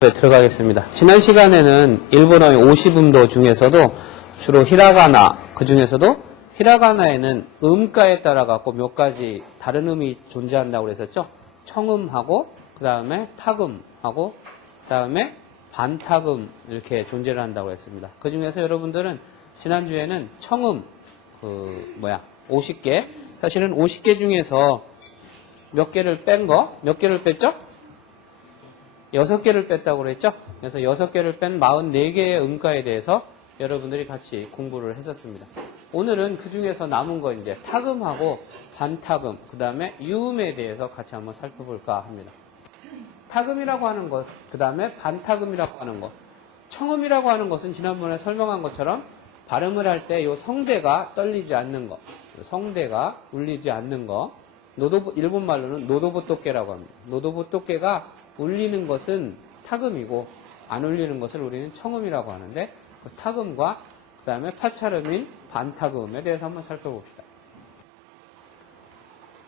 들어가겠습니다. 지난 시간에는 일본어의 50음도 중에서도 주로 히라가나, 그 중에서도 히라가나에는 음가에 따라 갖고 몇 가지 다른 음이 존재한다고 그랬었죠. 청음하고 그 다음에 타금하고 그 다음에 반타금 이렇게 존재를 한다고 했습니다. 그 중에서 여러분들은 지난주에는 청음 50개, 사실은 50개 중에서 몇 개를 몇 개를 뺐죠? 6개를 뺐다고 그랬죠? 그래서 6개를 뺀 44개의 음가에 대해서 여러분들이 같이 공부를 했었습니다. 오늘은 그 중에서 남은 거 이제 타금하고 반타금, 그 다음에 유음에 대해서 같이 한번 살펴볼까 합니다. 타금이라고 하는 것, 그 다음에 반타금이라고 하는 것. 청음이라고 하는 것은 지난번에 설명한 것처럼 발음을 할 때 이 성대가 떨리지 않는 것, 성대가 울리지 않는 것. 일본 말로는 노도보토케라고 합니다. 노도보토케가 울리는 것은 타금이고 안 울리는 것을 우리는 청음이라고 하는데, 그 타금과 그 다음에 파차름인 반타금에 대해서 한번 살펴봅시다.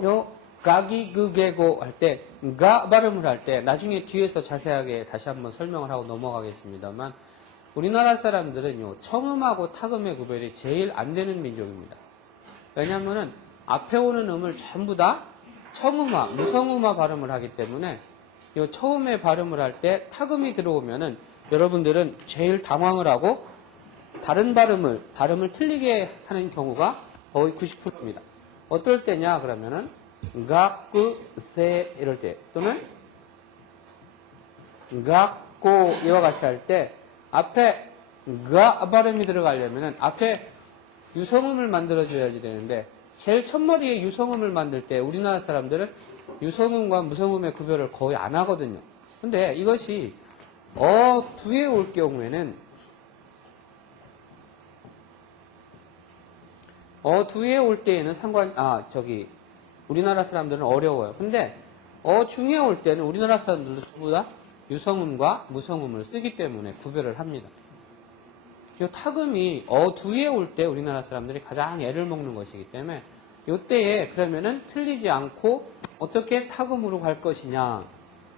요 가기그게고 할 때, 가 발음을 할 때 나중에 뒤에서 자세하게 다시 한번 설명을 하고 넘어가겠습니다만, 우리나라 사람들은 요 청음하고 타금의 구별이 제일 안 되는 민족입니다. 왜냐하면은 앞에 오는 음을 전부 다 청음화, 무성음화 발음을 하기 때문에 요 처음에 발음을 할 때 타금이 들어오면은 여러분들은 제일 당황을 하고 다른 발음을 틀리게 하는 경우가 거의 90%입니다. 어떨 때냐 그러면은 가쿠세 이럴 때, 또는 가고 이와 같이 할 때 앞에 가 발음이 들어가려면은 앞에 유성음을 만들어줘야지 되는데, 제일 첫머리에 유성음을 만들 때 우리나라 사람들은 유성음과 무성음의 구별을 거의 안 하거든요. 근데 이것이 뒤에 올 경우에는 뒤에 올 때에는 우리나라 사람들은 어려워요. 근데 중에 올 때는 우리나라 사람들도 전부 다 유성음과 무성음을 쓰기 때문에 구별을 합니다. 이 타금이 뒤에 올 때 우리나라 사람들이 가장 애를 먹는 것이기 때문에 이때에 그러면은 틀리지 않고 어떻게 타금으로 갈 것이냐.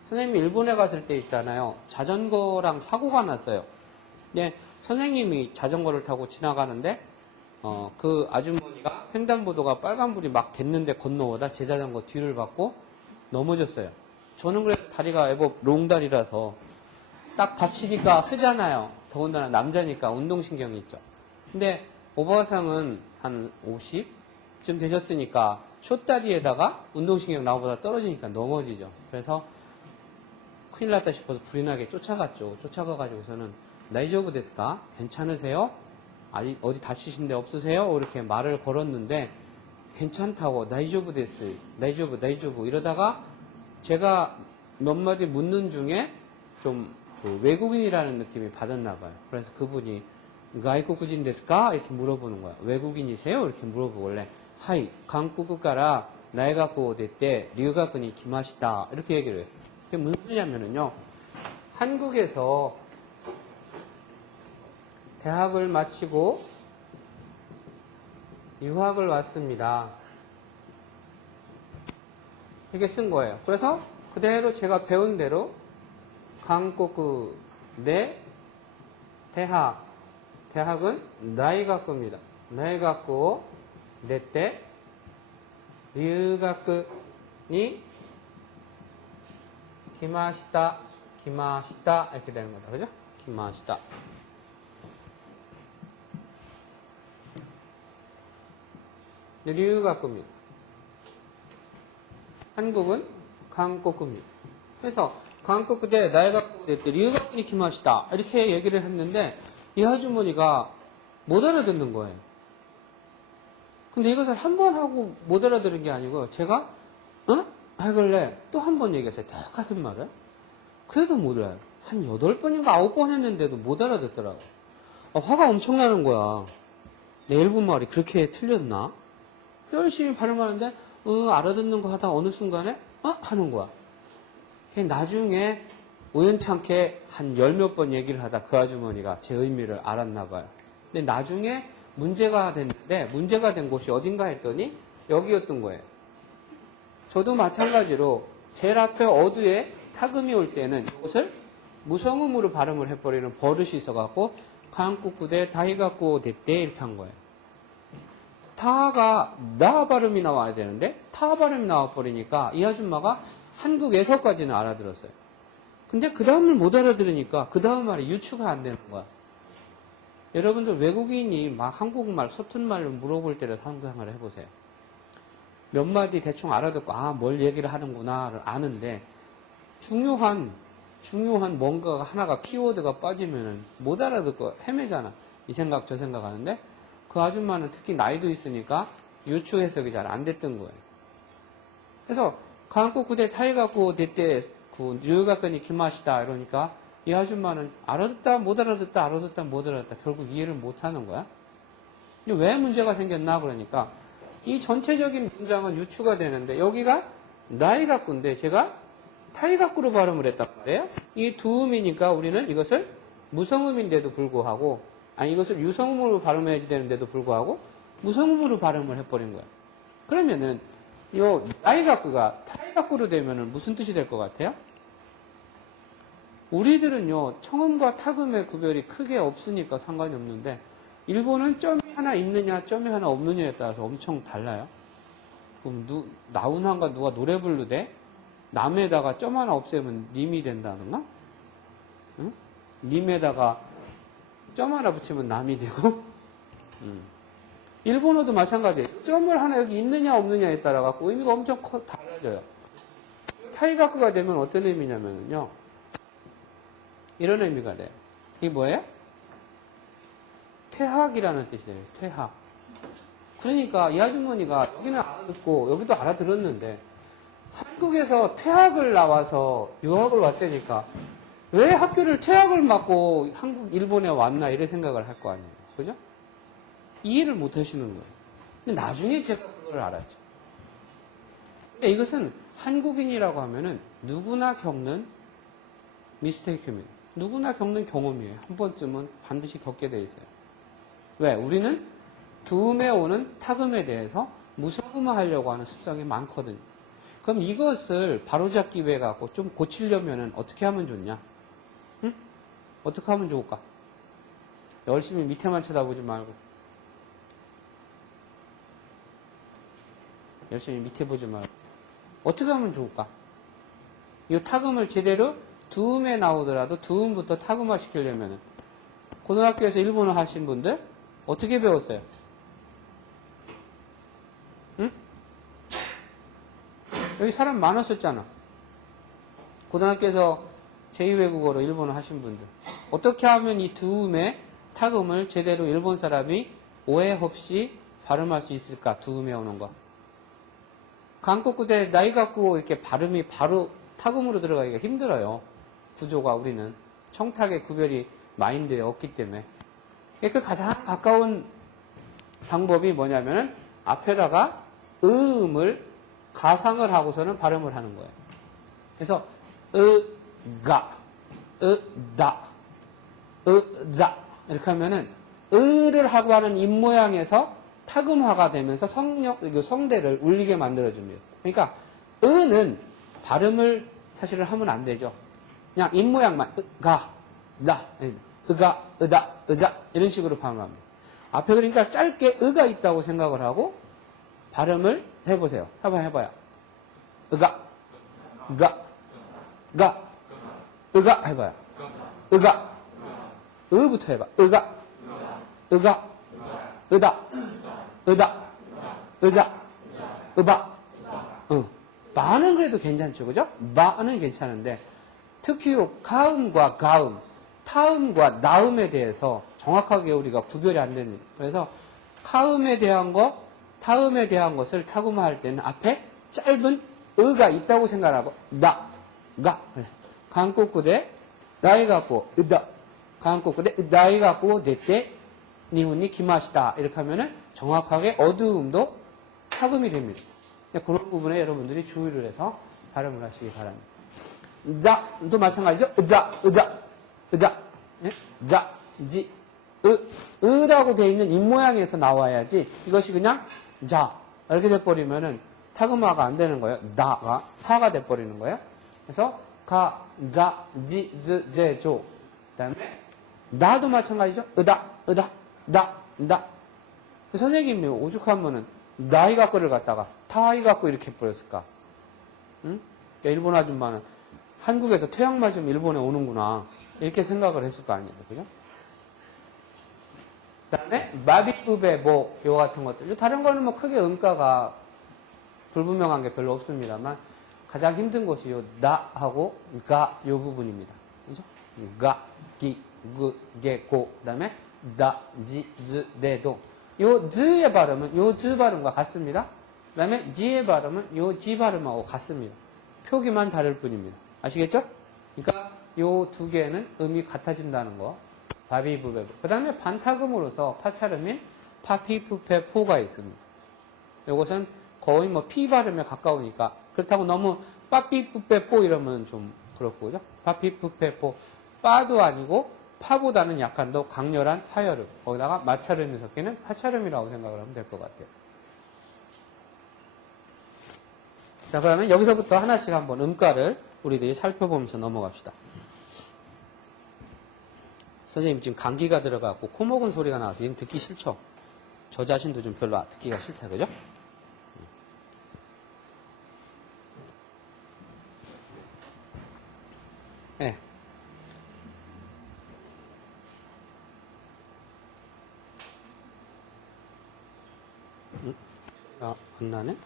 선생님이 일본에 갔을 때 있잖아요. 자전거랑 사고가 났어요. 네, 선생님이 자전거를 타고 지나가는데 그 아주머니가 횡단보도가 빨간불이 막 됐는데 건너오다 제 자전거 뒤를 받고 넘어졌어요. 저는 그래서 다리가 애법 롱다리라서 딱 다치니까 쓰잖아요. 더군다나 남자니까 운동신경이 있죠. 근데 오바상은 한 50쯤 되셨으니까 숏다리에다가 운동신경 나보다 떨어지니까 넘어지죠. 그래서 큰일 났다 싶어서 불이 나게 쫓아갔죠. 쫓아가가지고서는 나이조브 데스까? 괜찮으세요? 어디 다치신 데 없으세요? 이렇게 말을 걸었는데 괜찮다고 나이조브 데스, 나이조브 이러다가 제가 몇 마디 묻는 중에 좀 외국인이라는 느낌이 받았나 봐요. 그래서 그분이 가이코쿠진 데스까? 이렇게 물어보는 거야. 외국인이세요? 이렇게 물어보고, 원래 하이, 한국から大学を出て留学に来ました. 이렇게 얘기를 했어요. 그게 무슨 소리냐면요, 한국에서 대학을 마치고 유학을 왔습니다. 이렇게 쓴 거예요. 그래서 그대로 제가 배운 대로 한국 내 대학은 나이가쿠입니다. 나이가쿠 내て 留学に 来ました 이렇게 되는 거다. 그죠? 来ました.留学입니다. 한국은 한국입니다. 그래서 한국대 나이가쿠 때留学に 来ました 이렇게 얘기를 했는데 이 아주머니가 못 알아듣는 거예요. 근데 이것을 한 번 하고 못 알아들은 게 아니고, 제가 하길래 또 한 번 얘기했어요. 똑같은 말을. 그래도 못 알아요. 한 8번인가 9번 했는데도 못 알아듣더라고. 화가 엄청 나는 거야. 내 일본 말이 그렇게 틀렸나? 열심히 발음하는데 알아듣는 거 하다 어느 순간에 하는 거야. 나중에 우연찮게 한 10몇 번 얘기를 하다 그 아주머니가 제 의미를 알았나 봐요. 근데 나중에 문제가 됐는데, 문제가 된 곳이 어딘가 했더니 여기였던 거예요. 저도 마찬가지로 제일 앞에 어두에 타금이 올 때는 이것을 무성음으로 발음을 해버리는 버릇이 있어갖고 한국구대 다이가쿠 됐대 이렇게 한 거예요. 타가 나 발음이 나와야 되는데 타 발음이 나와버리니까 이 아줌마가 한국에서까지는 알아들었어요. 근데 그 다음을 못 알아들으니까 그 다음 말이 유추가 안 되는 거야. 여러분들 외국인이 막 한국말 서툰 말로 물어볼 때를 상상을 해보세요. 몇 마디 대충 알아듣고 뭘 얘기를 하는구나를 아는데 중요한 뭔가가 하나가 키워드가 빠지면은 못 알아듣고 헤매잖아. 이 생각 저 생각 하는데 그 아줌마는 특히 나이도 있으니까 유추 해석이 잘 안 됐던 거예요. 그래서 한국구대 타이가쿠 됐대 그 뉴욕가까지 기마시다 이러니까 이 아줌마는 알아듣다 못 알아듣다 알아듣다 못 알아듣다 결국 이해를 못 하는 거야. 근데 왜 문제가 생겼나 그러니까 이 전체적인 문장은 유추가 되는데 여기가 나이가쿠인데 제가 타이가쿠로 발음을 했단 말이에요. 이 두 음이니까 우리는 이것을 무성음인데도 불구하고 이것을 유성음으로 발음해야 되는데도 불구하고 무성음으로 발음을 해버린 거야. 그러면은 이 나이가쿠가 타이가쿠로 되면은 무슨 뜻이 될 것 같아요? 우리들은요 청음과 타금의 구별이 크게 없으니까 상관이 없는데 일본은 점이 하나 있느냐 점이 하나 없느냐에 따라서 엄청 달라요. 그럼 나훈아가 누가 노래 부르되 남에다가 점 하나 없애면 님이 된다던가? 응? 님에다가 점 하나 붙이면 남이 되고? 일본어도 마찬가지예요. 점을 하나 여기 있느냐 없느냐에 따라 갖고 의미가 엄청 달라져요. 타이가쿠가 되면 어떤 의미냐면요. 이런 의미가 돼요. 이게 뭐예요? 퇴학이라는 뜻이 돼요. 퇴학. 그러니까 이 아주머니가 여기는 알아듣고 여기도 알아들었는데 한국에서 퇴학을 나와서 유학을 왔다니까 왜 학교를 퇴학을 맞고 일본에 왔나 이런 생각을 할 거 아니에요. 그죠? 이해를 못 하시는 거예요. 근데 나중에 제가 그걸 알았죠. 근데 이것은 한국인이라고 하면은 누구나 겪는 미스테이크입니다. 누구나 겪는 경험이에요. 한 번쯤은 반드시 겪게 돼 있어요. 왜? 우리는 두음에 오는 타금에 대해서 무성음화하려고 하는 습성이 많거든요. 그럼 이것을 바로잡기 위해 갖고 좀 고치려면은 어떻게 하면 좋냐? 응? 어떻게 하면 좋을까? 열심히 밑에만 쳐다보지 말고 열심히 밑에 보지 말고 어떻게 하면 좋을까? 이 타금을 제대로 두음에 나오더라도 두음부터 타금화 시키려면은 고등학교에서 일본어 하신 분들 어떻게 배웠어요? 응? 여기 사람 많았었잖아. 고등학교에서 제2외국어로 일본어 하신 분들. 어떻게 하면 이 두음의 타금을 제대로 일본 사람이 오해 없이 발음할 수 있을까? 두음에 오는 거. 한국구대 나이가쿠 이렇게 발음이 바로 타금으로 들어가기가 힘들어요. 구조가 우리는. 청탁의 구별이 마인드에 없기 때문에. 그 가장 가까운 방법이 뭐냐면은 앞에다가 음을 가상을 하고서는 발음을 하는 거예요. 그래서 으가, 으다, 으다 이렇게 하면은 으를 하고 하는 입모양에서 타금화가 되면서 성대를 울리게 만들어줍니다. 그러니까 으는 발음을 사실은 하면 안 되죠. 그냥 입모양만 으가, 다, 으가, 으다, 으자 이런 식으로 발음합니다. 앞에 그러니까 짧게 으가 있다고 생각을 하고 발음을 해보세요. 한번 해봐요. 으가, 가, 가, 으가 해봐요. 으가, 으부터 해봐. 으가, 으가, 으다, 으다, 으자, 으바. 바는 그래도 괜찮죠, 그죠? 바는 괜찮은데 특히 가음과 가음, 타음과 나음에 대해서 정확하게 우리가 구별이 안 됩니다. 그래서 타음에 대한 거, 타음에 대한 것을 타금화할 때는 앞에 짧은 으가 있다고 생각하고 나, 가. 그래서 한국구대 나이가쿠 으다, 한국구대 나이가쿠 냈대 니훈이 기마시다 이렇게 하면은 정확하게 어두움도 타금이 됩니다. 그런 부분에 여러분들이 주의를 해서 발음을 하시기 바랍니다. 자도 마찬가지죠. 으자, 으자, 으자, 예? 자, 지, 으라고 되어 있는 입모양에서 나와야지 이것이 그냥 자 이렇게 돼버리면은 타금화가 안 되는 거예요. 나가 타가 돼버리는 거예요. 그래서 가, 가, 지, 즈, 제, 조. 그 다음에 나도 마찬가지죠. 으다, 으다, 나, 나. 선생님이 오죽하면은 나이 갖고를 갖다가 타이 갖고 이렇게 해버렸을까? 응? 그러니까 일본 아줌마는 한국에서 태양 맞으면 일본에 오는구나. 이렇게 생각을 했을 거 아니에요. 그죠? 그 다음에 마비부베 뭐, 요 같은 것들. 다른 거는 뭐 크게 음가가 불분명한 게 별로 없습니다만 가장 힘든 것이 요 나하고 가 요 부분입니다. 그죠? 가, 기, 그, 게, 고. 그 다음에 다, 지, 즈, 네, 도. 요 즈의 발음은 요 즈 발음과 같습니다. 그 다음에 지의 발음은 요 지 발음하고 같습니다. 표기만 다를 뿐입니다. 아시겠죠? 그러니까 요 두 개는 음이 같아진다는 거. 바비부베. 그 다음에 반타금으로서 파차름인 파피푸페포가 있습니다. 요것은 거의 뭐 피 발음에 가까우니까 그렇다고 너무 빠삐푸페포 이러면 좀 그렇고 그죠? 파피푸페포. 빠도 아니고 파보다는 약간 더 강렬한 파열음. 거기다가 마차름이 섞이는 파차름이라고 생각을 하면 될 것 같아요. 자, 그러면 여기서부터 하나씩 한번 음가를 우리들이 살펴보면서 넘어갑시다. 선생님 지금 감기가 들어가고 코 목은 소리가 나와서 지금 듣기 싫죠? 저 자신도 좀 별로 듣기가 싫다, 그죠? 네. 아, 안 나네?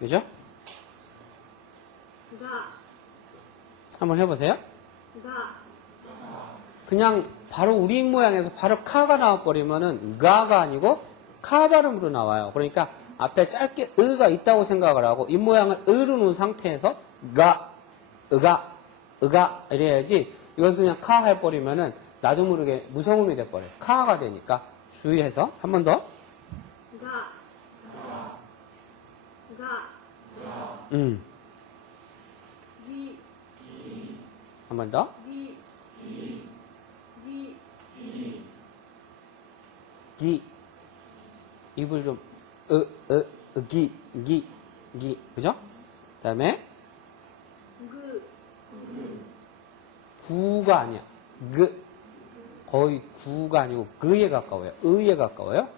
그죠? 한번 해보세요. 그냥 바로 우리 입 모양에서 바로 카가 나와버리면은 가가 아니고 카 발음으로 나와요. 그러니까 앞에 짧게 으가 있다고 생각을 하고 입 모양을 으로 놓은 상태에서 가, 으가, 으가 이래야지 이건 그냥 카 해버리면은 나도 모르게 무성음이 돼버려요. 카가 되니까 주의해서 한 번 더. 한 번 더. 기. 입을 좀, 기. 그죠? 그 다음에, 구가 아니야. 거의 구가 아니고, 그에 가까워요. 의에 가까워요.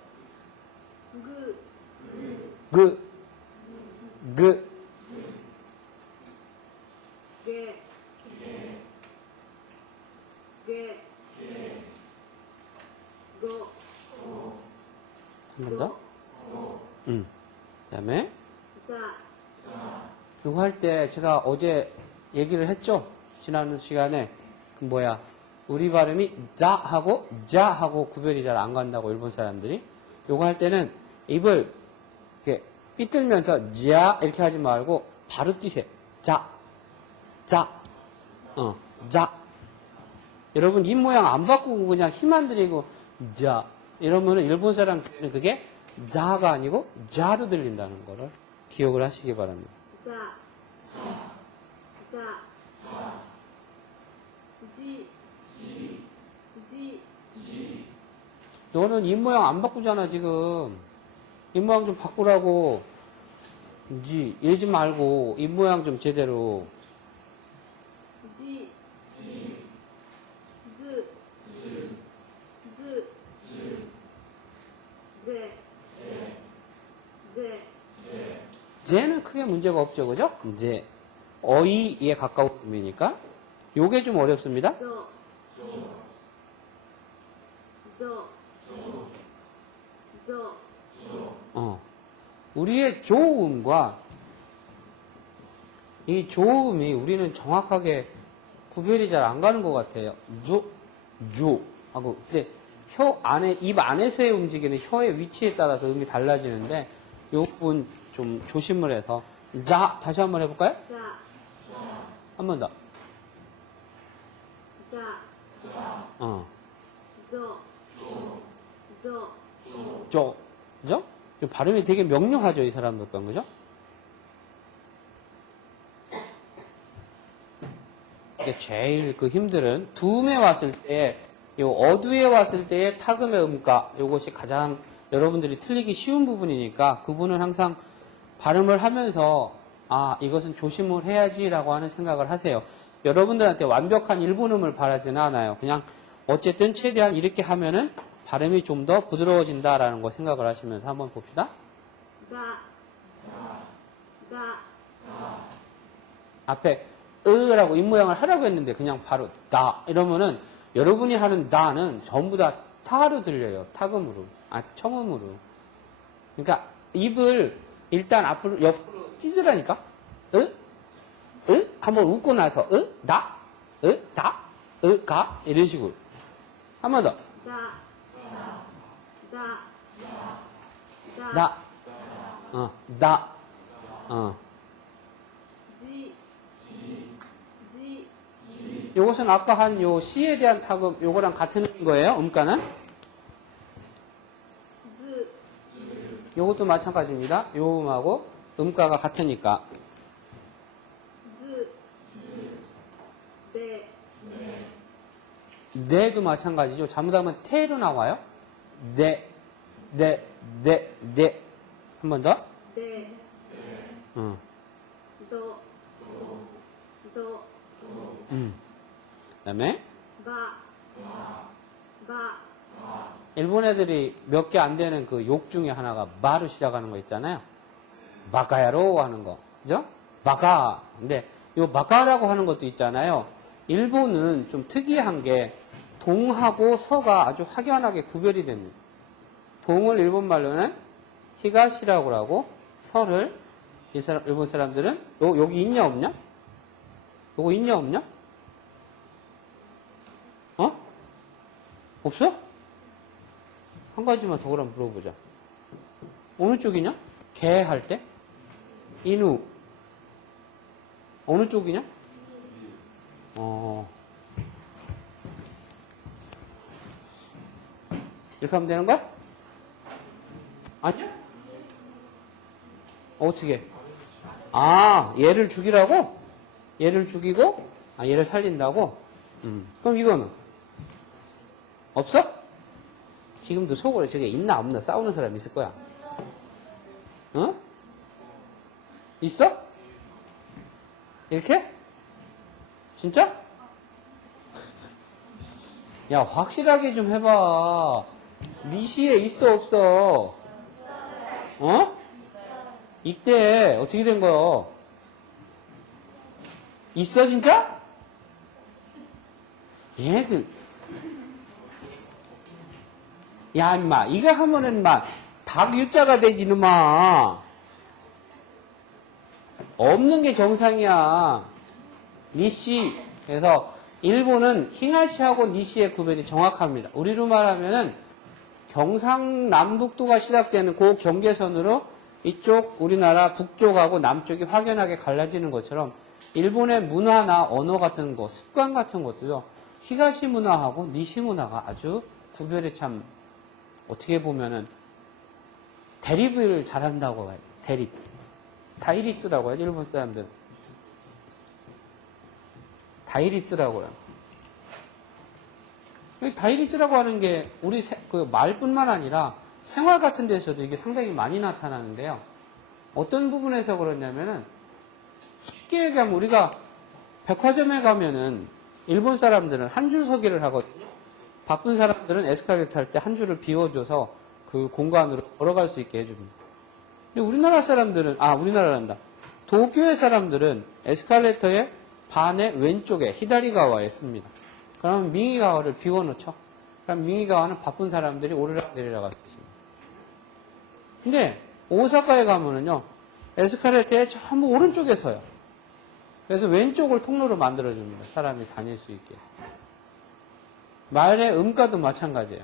한 번 더. 그 다음에, 이거 할 때 제가 어제 얘기를 했죠? 지난 시간에, 우리 발음이 자하고 자하고 구별이 잘 안 간다고 일본 사람들이. 이거 할 때는 입을 이렇게 삐뚤면서 자 이렇게 하지 말고 바로 뛰세요. 자. 여러분 입 모양 안 바꾸고 그냥 힘 안 들이고 자 이러면은 일본 사람들은 그게 자가 아니고 자로 들린다는 거를 기억을 하시기 바랍니다. 너는 입 모양 안 바꾸잖아 지금. 입 모양 좀 바꾸라고. 이러지 말고 입 모양 좀 제대로. 제는 크게 문제가 없죠, 그죠? 이제 어이에 가까운 의미니까 요게 좀 어렵습니다. 우리의 조음과 이 조음이 우리는 정확하게 구별이 잘 안 가는 것 같아요. 하고 근데 입 안에서의 움직이는 혀의 위치에 따라서 음이 달라지는데 요 부분 좀 조심을 해서 다시 한번 해볼까요? 한 번 더. 그죠? 좀 발음이 되게 명료하죠, 이 사람들 건, 그죠? 이게 제일 그 힘들은 두음에 왔을 때 요 어두에 왔을 때의 타금의 음가, 요것이 가장 여러분들이 틀리기 쉬운 부분이니까 그분은 항상 발음을 하면서 아, 이것은 조심을 해야지라고 하는 생각을 하세요. 여러분들한테 완벽한 일본음을 바라지는 않아요. 그냥 어쨌든 최대한 이렇게 하면은 발음이 좀 더 부드러워진다라는 거 생각을 하시면서 한번 봅시다. 앞에 으라고 입모양을 하라고 했는데 그냥 바로 다 이러면은 여러분이 하는 다는 전부 다 타로 들려요. 타금으로. 아, 청음으로. 그러니까 입을 일단 앞으로 옆으로 찢으라니까. 한번 웃고 나서 다, 가 이런 식으로. 한 번 더. 다, 다, 요것은 아까 한 요 시에 대한 타금 요거랑 같은 거예요. 음가는. 요것도 마찬가지입니다. 요 음하고 음가가 같으니까. 네도 마찬가지죠. 잘못하면 태로 나와요. 네. 한 번 더. 그 다음에 일본 애들이 몇 개 안 되는 그 욕 중에 하나가 마로 시작하는 거 있잖아요. 마카야로 하는 거. 그죠? 마카. 근데 요 마카라고 하는 것도 있잖아요. 일본은 좀 특이한 게 동하고 서가 아주 확연하게 구별이 됩니다. 동을 일본 말로는 히가시라고 하고 서를 일본 사람들은 여기 있냐 없냐? 요거 있냐 없냐? 없어? 한 가지만 더 그럼 물어보자. 어느 쪽이냐? 개 할 때? 인우. 어느 쪽이냐? 이렇게 하면 되는 거야? 아니야? 어떻게? 아, 얘를 죽이라고? 얘를 죽이고, 얘를 살린다고? 그럼 이거는? 없어? 지금도 속으로 저게 있나 없나 싸우는 사람 있을 거야. 있어? 이렇게? 진짜? 야, 확실하게 좀 해봐. 미시에 있어, 없어? 이때, 어떻게 된 거야? 있어, 진짜? 얘들. 야, 임마, 이거 하면은, 임마, 닭 유자가 되지, 이놈아. 없는 게 정상이야. 니시. 그래서, 일본은 히가시하고 니시의 구별이 정확합니다. 우리로 말하면은, 경상남북도가 시작되는 그 경계선으로 이쪽 우리나라 북쪽하고 남쪽이 확연하게 갈라지는 것처럼 일본의 문화나 언어 같은 거, 습관 같은 것도요. 히가시 문화하고 니시 문화가 아주 구별이 참 어떻게 보면은 대립을 잘한다고 해요. 대립. 다이리츠라고 하죠. 일본 사람들은. 다이리츠라고 해요. 다이리츠라고 하는 게 우리 그 말뿐만 아니라 생활 같은 데서도 이게 상당히 많이 나타나는데요. 어떤 부분에서 그러냐면은 쉽게 얘기하면 우리가 백화점에 가면은 일본 사람들은 한 줄 서기를 하거든요. 바쁜 사람들은 에스컬레이터 탈 때 한 줄을 비워줘서 그 공간으로 걸어갈 수 있게 해줍니다. 근데 우리나라 사람들은, 우리나라란다. 도쿄의 사람들은 에스컬레이터의 반의 왼쪽에 히다리가와에 씁니다. 그러면 미기가와를 비워놓죠. 그럼 미기가와는 바쁜 사람들이 오르락 내리락 할 수 있습니다. 근데 오사카에 가면은요, 에스컬레이터에 전부 오른쪽에 서요. 그래서 왼쪽을 통로로 만들어줍니다. 사람이 다닐 수 있게. 말의 음가도 마찬가지예요.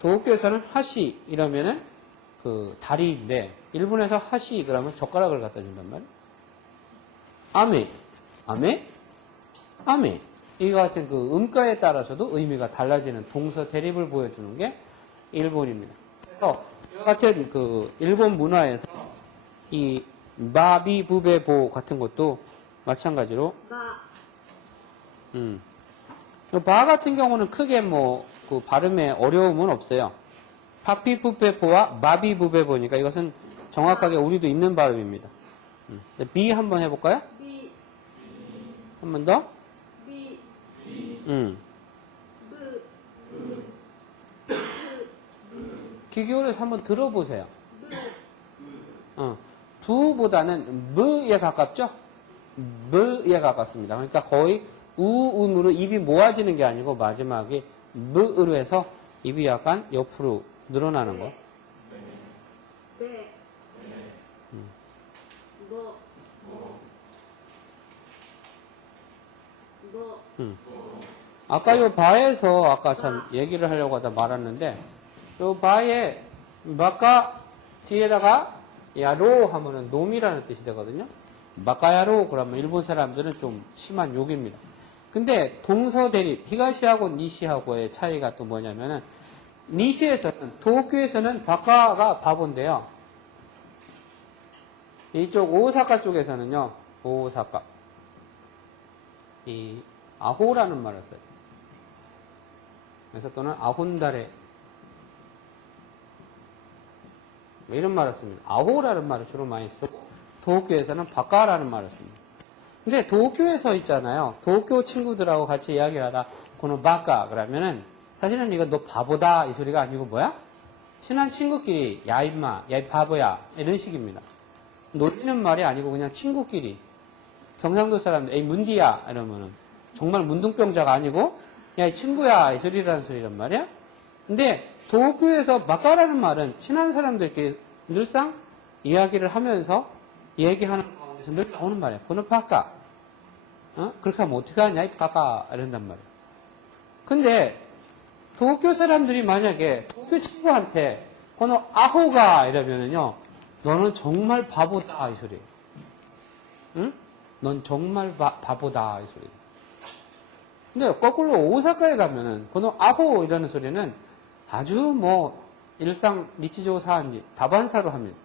도쿄에서는 하시 이러면은 그 다리인데 일본에서 하시 그러면 젓가락을 갖다 준단 말이에요. 아메. 이와 같은 그 음가에 따라서도 의미가 달라지는 동서 대립을 보여주는 게 일본입니다. 그래서 이와 같은 그 일본 문화에서 이 마비부베보 같은 것도 마찬가지로 바 같은 경우는 크게 뭐, 그 발음에 어려움은 없어요. 파피푸페포와 마비부베보니까 이것은 정확하게 우리도 있는 발음입니다. 비 한번 해볼까요? 비, 한 번 더? 비, 음. 브, 귀 기울여서 한번 들어보세요. 브, 부보다는 무에 가깝죠? 무에 가깝습니다. 그러니까 거의 우음으로 입이 모아지는 게 아니고 마지막에 무으로 해서 입이 약간 옆으로 늘어나는 거. 배, 뭐, 아까 요 바에서 아까 참 얘기를 하려고 하다 말았는데 요 바에 마카 뒤에다가 야로 하면은 놈이라는 뜻이 되거든요. 마카야로 그러면 일본 사람들은 좀 심한 욕입니다. 근데 동서 대립 히가시하고 니시하고의 차이가 또 뭐냐면은 니시에서는 도쿄에서는 바카가 바본데요. 이쪽 오사카 쪽에서는요. 오사카 이 아호라는 말을 써요. 그래서 또는 아혼다레 이런 말을 씁니다. 아호라는 말을 주로 많이 쓰고 도쿄에서는 바카라는 말을 씁니다. 근데 도쿄에서 있잖아요. 도쿄 친구들하고 같이 이야기를 하다 고노 바카 그러면은 사실은 이거 너 바보다 이 소리가 아니고 뭐야? 친한 친구끼리 야 임마 야 이 바보야 이런 식입니다. 놀리는 말이 아니고 그냥 친구끼리 경상도 사람들 에이 문디야 이러면은 정말 문둥병자가 아니고 야 이 친구야 이 소리라는 소리란 말이야. 근데 도쿄에서 바카라는 말은 친한 사람들끼리 늘상 이야기를 하면서 얘기하는 가운데서 늘 나오는 말이야. 고노 바카 그렇게 하면 어떻게 하냐 이 바카 이런단 말이야. 근데 도쿄 사람들이 만약에 도쿄 친구한테 고노 아호가 이러면은요 너는 정말 바보다 이 소리예요. 응? 넌 정말 바보다 이 소리예요. 근데 거꾸로 오사카에 가면은 고노 아호 이라는 소리는 아주 뭐 일상 니치조 사한지 다반사로 합니다.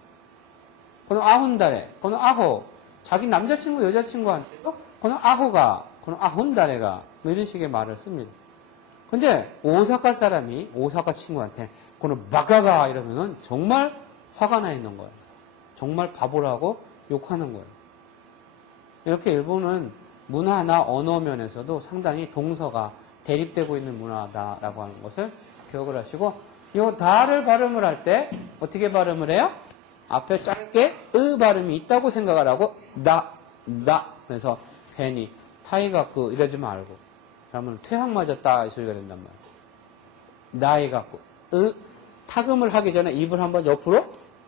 고노 아혼다레, 고노 아호 자기 남자친구 여자친구한테도 고노 아호가, 고노 아혼다레가 뭐 이런 식의 말을 씁니다. 근데 오사카 사람이 오사카 친구한테 고노 바카가 이러면은 정말 화가 나 있는 거예요. 정말 바보라고 욕하는 거예요. 이렇게 일본은 문화나 언어 면에서도 상당히 동서가 대립되고 있는 문화다라고 하는 것을 기억을 하시고 이 다를 발음을 할 때 어떻게 발음을 해요? 앞에 짧게 으 발음이 있다고 생각을 하고 나 그래서 괜히 타이 갖고 이러지 말고 그러면 퇴학 맞았다 이 소리가 된단 말이에요. 나이 갖고 타금을 하기 전에 입을 한번 옆으로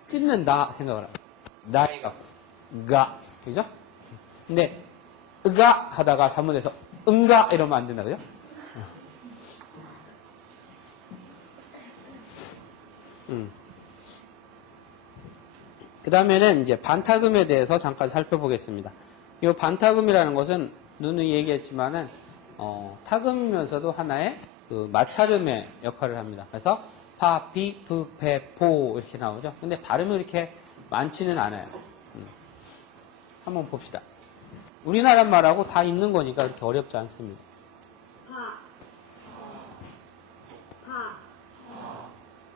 찢는다 생각을 하고 나이 갖고 가 그죠? 근데 으가 하다가 잘못해서 응가 이러면 안 된다 그죠? 그 다음에는 이제 반타금에 대해서 잠깐 살펴보겠습니다. 이 반타금이라는 것은 누누이 얘기했지만은 타금이면서도 하나의 그 마찰음의 역할을 합니다. 그래서 파, 비, 프, 페, 포 이렇게 나오죠. 근데 발음이 이렇게 많지는 않아요. 한번 봅시다. 우리나라 말하고 다 있는 거니까 그렇게 어렵지 않습니다. 파,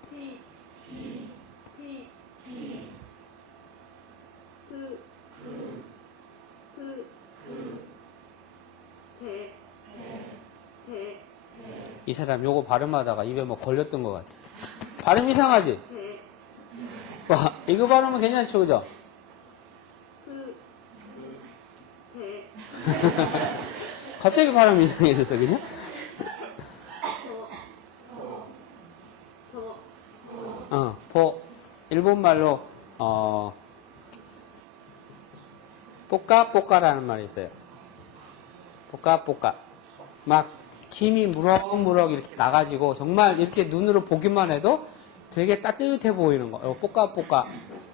피, 배, 이 사람 요거 발음하다가 입에 뭐 걸렸던 것 같아. 발음 이상하지? 배, 와, 이거 발음은 괜찮죠, 그죠? 배, 갑자기 발음이 이상해졌어, 그죠? 일본말로, 뽀까뽀까라는 말이 있어요. 뽀까뽀까. 막, 김이 무럭무럭 이렇게 나가지고, 정말 이렇게 눈으로 보기만 해도 되게 따뜻해 보이는 거. 요 뽀까뽀까.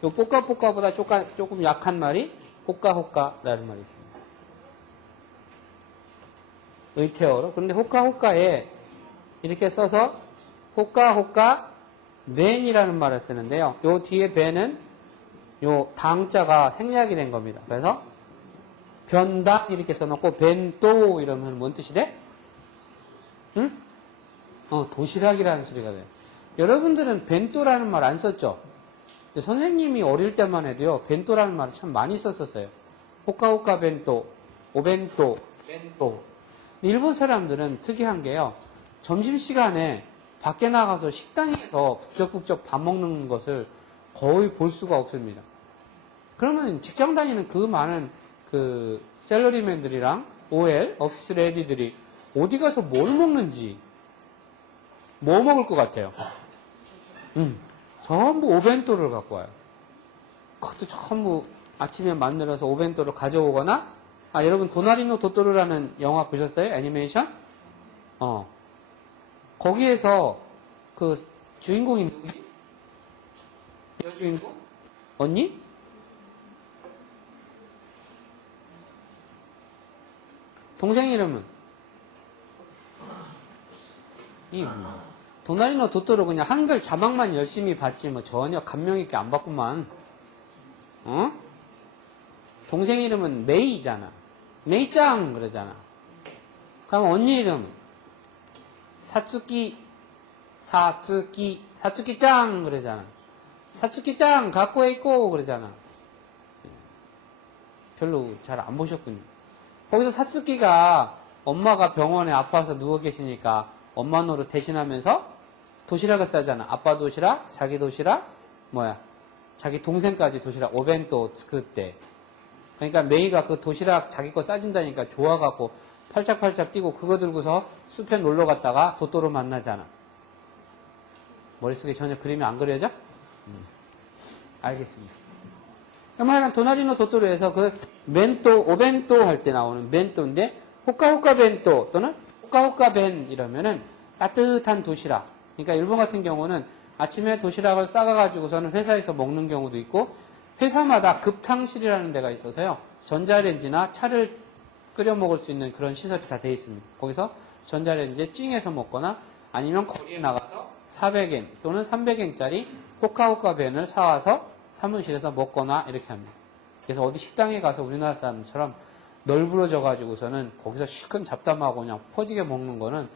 요 뽀까뽀까보다 조금 약한 말이 호까호까라는 말이 있습니다. 의태어로. 그런데 호까호까에 이렇게 써서 호까호까 맨이라는 말을 쓰는데요. 요 뒤에 배는 요 당자가 생략이 된 겁니다. 그래서 변당 이렇게 써놓고 벤또 이러면 뭔 뜻이 돼? 응? 도시락이라는 소리가 돼요. 여러분들은 벤또라는 말 안 썼죠? 근데 선생님이 어릴 때만 해도요, 벤또라는 말을 참 많이 썼었어요. 호카호카 벤또, 오벤또, 벤또. 근데 일본 사람들은 특이한 게요, 점심시간에 밖에 나가서 식당에서 북적북적 밥 먹는 것을 거의 볼 수가 없습니다. 그러면 직장 다니는 그 많은 그 샐러리맨들이랑 OL, 오피스 레디들이 어디 가서 뭘 먹는지, 뭐 먹을 것 같아요? 전부 오벤또를 갖고 와요. 그것도 전부 아침에 만들어서 오벤또를 가져오거나, 여러분 도나리노 도토로라는 영화 보셨어요? 애니메이션? 거기에서 그 주인공이 누구지? 여주인공? 언니? 동생 이름은? 도나리노 도토로 그냥 한글 자막만 열심히 봤지 뭐 전혀 감명 있게 안 봤구만. 동생 이름은 메이잖아. 메이짱 그러잖아. 그럼 언니 이름 사츠키짱 그러잖아. 사츠키짱 갖고 있고 그러잖아. 별로 잘 안 보셨군요. 거기서 사츠키가 엄마가 병원에 아파서 누워 계시니까 엄마 노릇 대신하면서 도시락을 싸잖아. 아빠 도시락, 자기 도시락, 자기 동생까지 도시락, 오벤또 그때. 그러니까 메이가 그 도시락 자기 거 싸준다니까 좋아갖고 팔짝팔짝 뛰고 그거 들고서 숲에 놀러 갔다가 도토로 만나잖아. 머릿속에 전혀 그림이 안 그려져? 알겠습니다. 그럼 하여간 도나리노 도토로에서 그 멘또, 오벤또 할 때 나오는 멘또인데 호카호카 벤또 또는 호카호카 벤 이러면은 따뜻한 도시락. 그러니까 일본 같은 경우는 아침에 도시락을 싸가가지고서는 회사에서 먹는 경우도 있고 회사마다 급탕실이라는 데가 있어서요. 전자레인지나 차를 끓여 먹을 수 있는 그런 시설이 다 되어 있습니다. 거기서 전자레인지에 찡해서 먹거나 아니면 거리에 나가서 400엔 또는 300엔짜리 호카호카 벤을 사와서 사무실에서 먹거나 이렇게 합니다. 그래서 어디 식당에 가서 우리나라 사람처럼 널브러져 가지고서는 거기서 실컷 잡담하고 그냥 퍼지게 먹는 거는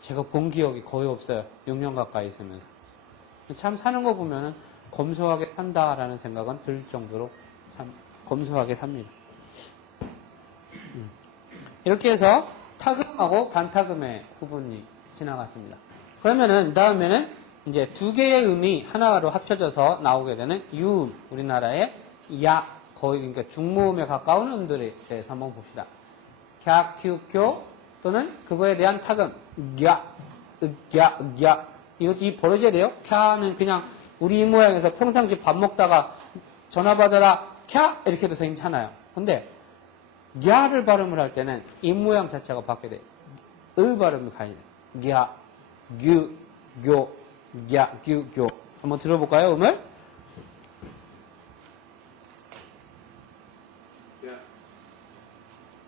제가 본 기억이 거의 없어요. 6년 가까이 있으면서. 참 사는 거 보면은 검소하게 산다라는 생각은 들 정도로 참 검소하게 삽니다. 이렇게 해서 타금하고 반타금의 구분이 지나갔습니다. 그러면은 다음에는 이제 두 개의 음이 하나로 합쳐져서 나오게 되는 유음, 우리나라의 야, 거의 그러니까 중모음에 가까운 음들에 대해서 한번 봅시다. 갸, 큐, 교 또는 그거에 대한 타금 갸, 갸, 갸 이것이 벌어져야 돼요. 캬는 그냥 우리 이 모양에서 평상시 밥 먹다가 전화 받아라 캬 이렇게 해도 괜찮아요. 근데 갸를 발음을 할 때는 이 모양 자체가 바뀌게 돼. 의 발음이 가야 돼. 갸, 규, 교, 갸, 규, 교. 한번 들어볼까요, 음을?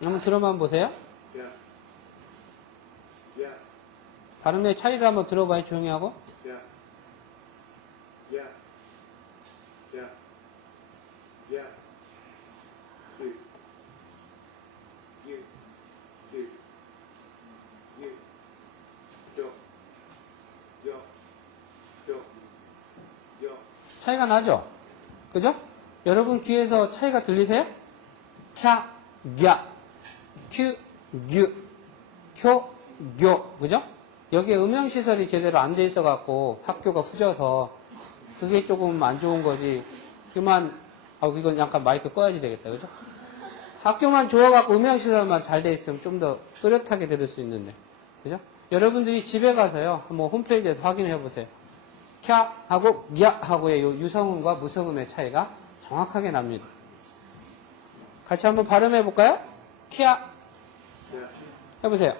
한번 들어만 보세요. 발음의 차이를 한번 들어봐요, 조용히 하고. 차이가 나죠? 그죠? 여러분 귀에서 차이가 들리세요? 캬, 갸, 큐, 규, 쿄, 교. 그죠? 여기에 음영시설이 제대로 안 돼 있어갖고 학교가 후져서 그게 조금 안 좋은 거지. 그만, 이건 약간 마이크 꺼야지 되겠다. 그죠? 학교만 좋아갖고 음영시설만 잘 돼 있으면 좀 더 또렷하게 들을 수 있는데. 그죠? 여러분들이 집에 가서요. 한번 홈페이지에서 확인해 보세요. 캬 하고 야 하고의 요 유성음과 무성음의 차이가 정확하게 납니다. 같이 한번 발음해 볼까요? 캬 해보세요.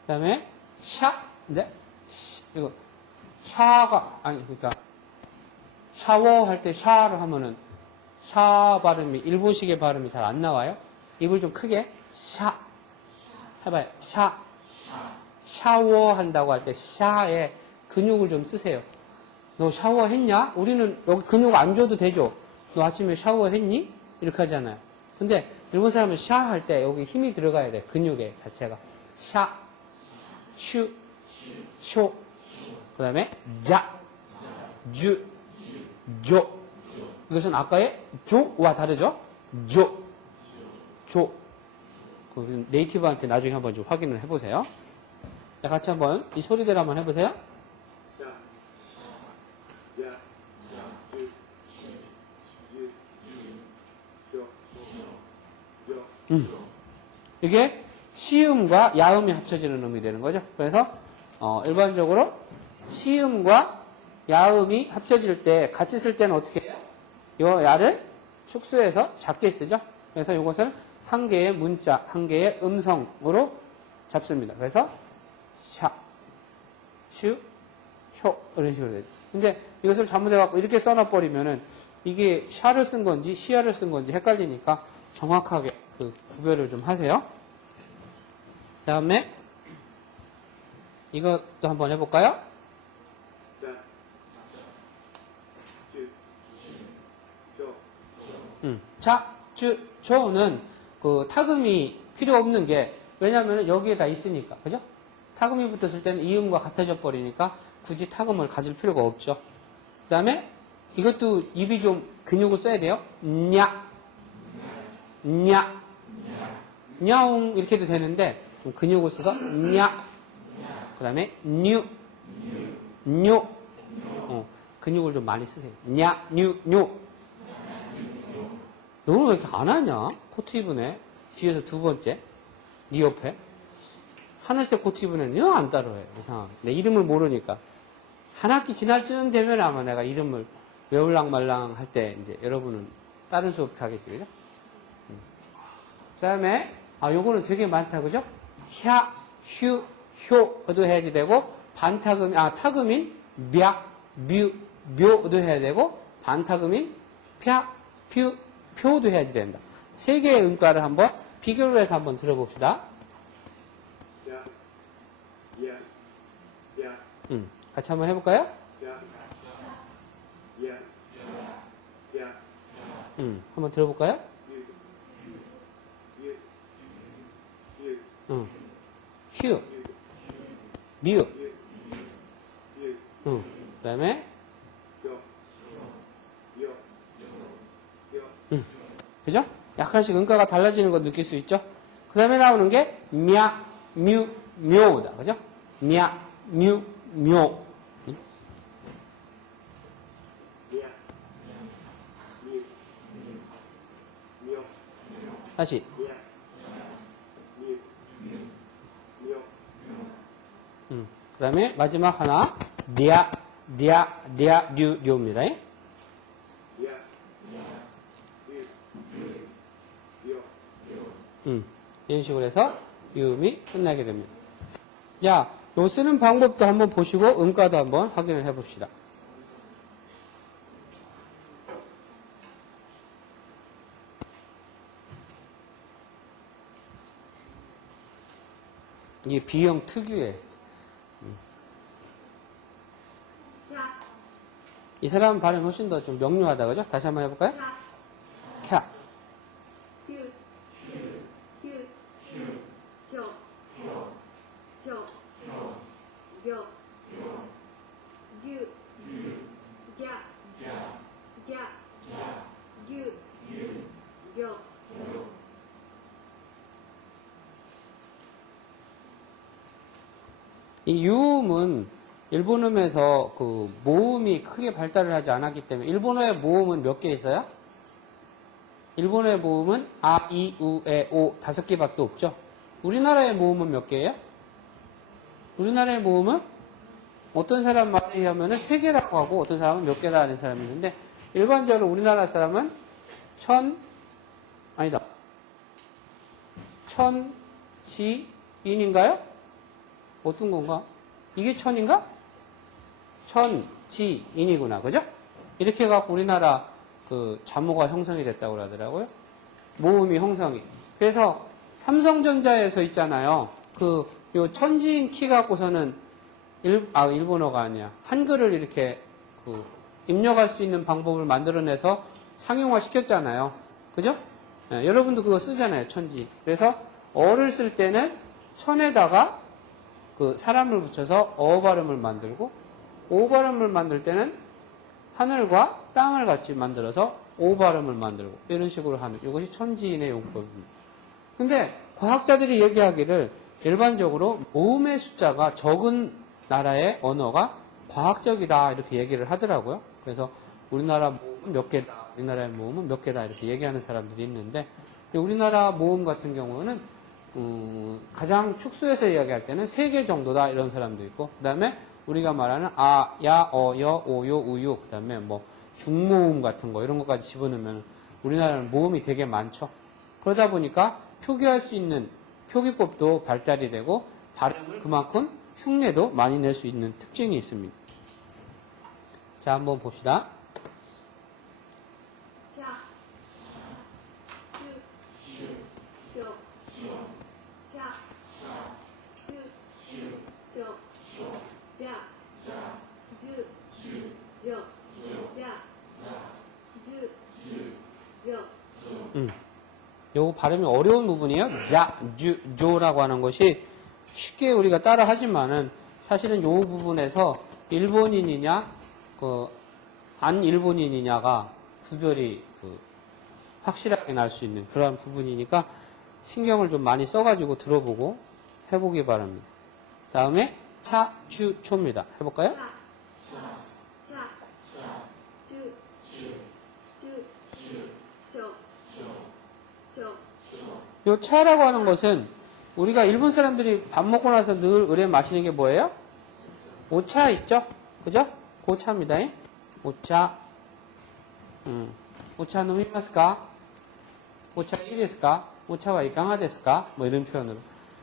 그 다음에 샤 네? 이거 샤가 아니 그러니까 샤워할 때 샤를 하면은 샤 발음이 일본식의 발음이 잘 안 나와요. 입을 좀 크게 샤 해봐요. 샤워한다고 할 때 샤에 근육을 좀 쓰세요. 너 샤워했냐? 우리는 여기 근육 안 줘도 되죠? 너 아침에 샤워했니? 이렇게 하잖아요. 근데 일본 사람은 샤할 때 여기 힘이 들어가야 돼. 근육에 자체가. 샤, 슈, 쇼, 그 다음에 자, 주, 조. 이것은 아까의 조와 다르죠? 조, 조. 그 네이티브한테 나중에 한번 좀 확인을 해보세요. 자, 같이 한번 이 소리대로 한번 해보세요. 이게 시음과 야음이 합쳐지는 음이 되는 거죠. 그래서 일반적으로 시음과 야음이 합쳐질 때 같이 쓸 때는 어떻게 해요? 이 야를 축소해서 작게 쓰죠. 그래서 이것을 한 개의 문자, 한 개의 음성으로 잡습니다. 그래서 샤, 슈, 쇼 이런 식으로 되죠. 근데 이것을 잘못해갖고 이렇게 써놔버리면은 이게 샤를 쓴 건지 시야를 쓴 건지 헷갈리니까 정확하게 그 구별을 좀 하세요. 그 다음에 이것도 한번 해볼까요? 자, 주, 조는 그 타금이 필요 없는 게 왜냐하면 여기에다 있으니까 그죠? 타금이 붙었을 때는 이음과 같아져 버리니까 굳이 타금을 가질 필요가 없죠. 그 다음에 이것도 입이 좀 근육을 써야 돼요. 냐, 냐, 냐옹 이렇게 해도 되는데 좀 근육을 써서 냐. 그 다음에 뉴, 뇨. 근육을 좀 많이 쓰세요. 냐, 뉴, 뇨. 너는 왜 이렇게 안 하냐? 코트 입은 애. 뒤에서 두 번째. 네 옆에. 하늘색 코트 입은 애는 영 안 따라해. 이상하게. 내 이름을 모르니까. 한 학기 지날 쯤 되면 아마 내가 이름을 외울랑 말랑 할 때 이제 여러분은 다른 수업 하겠지, 그죠? 그 다음에, 요거는 되게 많다, 그죠? 샤, 슈, 효도 해야지 되고, 반타금, 타금인 म्या, 뮤, 묘도 해야 되고, 반타금인 펴, 퓨, 표도 해야지 된다. 세 개의 음가를 한번 비교를 해서 한번 들어봅시다. 같이 한번 해볼까요? 한번 들어볼까요? 휴, 뮤, 그 다음에 그죠? 약간씩 음가가 달라지는 거 느낄 수 있죠? 그 다음에 나오는 게 म्या, 뮤, 묘다. 그죠? म्या, 뮤, 묘. 다시. 그 다음에 마지막 하나 랴, 랴, 랴, 류, 류입니다. 이런 식으로 해서 유음이 끝나게 됩니다. 자, 요 쓰는 방법도 한번 보시고 음가도 한번 확인을 해봅시다. 이게 B형 특유의 이 사람 발음 훨씬 더 좀 명료하다 그죠? 다시 한번 해볼까요? 캬 이 유음은 일본음에서 그 모음이 크게 발달을 하지 않았기 때문에 일본어의 모음은 몇 개 있어요? 일본어의 모음은 아, 이, 우, 에, 오 5개밖에 없죠. 우리나라의 모음은 몇 개예요? 우리나라의 모음은 어떤 사람 말에 의하면 3개라고 하고 어떤 사람은 몇 개다 하는 사람이 있는데 일반적으로 우리나라 사람은 천지인인가요? 어떤 건가? 이게 천인가? 천지인이구나. 그죠? 이렇게 해갖고 우리나라 그 자모가 형성이 됐다고 그러더라고요. 모음이 형성이. 그래서 삼성전자에서 있잖아요. 요 천지인 키 갖고서는 일본어가 아니야. 한글을 이렇게 입력할 수 있는 방법을 만들어내서 상용화 시켰잖아요. 그죠? 예, 여러분도 그거 쓰잖아요. 천지. 그래서 어를 쓸 때는 천에다가 사람을 붙여서 어 발음을 만들고, 오 발음을 만들 때는 하늘과 땅을 같이 만들어서 오 발음을 만들고, 이런 식으로 하는, 이것이 천지인의 용법입니다. 근데 과학자들이 얘기하기를 일반적으로 모음의 숫자가 적은 나라의 언어가 과학적이다, 이렇게 얘기를 하더라고요. 그래서 우리나라 모음은 몇 개다, 우리나라의 모음은 몇 개다, 이렇게 얘기하는 사람들이 있는데, 우리나라 모음 같은 경우는 가장 축소해서 이야기할 때는 3개 정도다, 이런 사람도 있고, 그 다음에 우리가 말하는 아, 야, 어, 여, 오, 요, 우유, 그 다음에 뭐 중모음 같은 거 이런 것까지 집어넣으면 우리나라는 모음이 되게 많죠. 그러다 보니까 표기할 수 있는 표기법도 발달이 되고 발음을 그만큼 흉내도 많이 낼 수 있는 특징이 있습니다. 자, 한번 봅시다. 샤, 슈, 쇼, 샤, 슈, 쇼, 야, 주, 조, 야, 주, 조. 요 발음이 어려운 부분이에요. 자, 주, 조라고 하는 것이 쉽게 우리가 따라 하지만은 사실은 요 부분에서 일본인이냐, 안 일본인이냐가 구별이 확실하게 날 수 있는 그러한 부분이니까 신경을 좀 많이 써가지고 들어보고 해보기 바랍니다. 다음에 차, 추, 초입니다. 해볼까요? 샤, 주, 조, 조. 요 차라고 하는 것은 우리가 일본 사람들이 밥 먹고 나서 늘 의뢰 마시는 게 뭐예요? 오차 있죠? 그죠? 그 차입니다. 오차. 오차飲みますか? 오차いいですか? 오차와 이강하ですか? 뭐 이런 표현으로.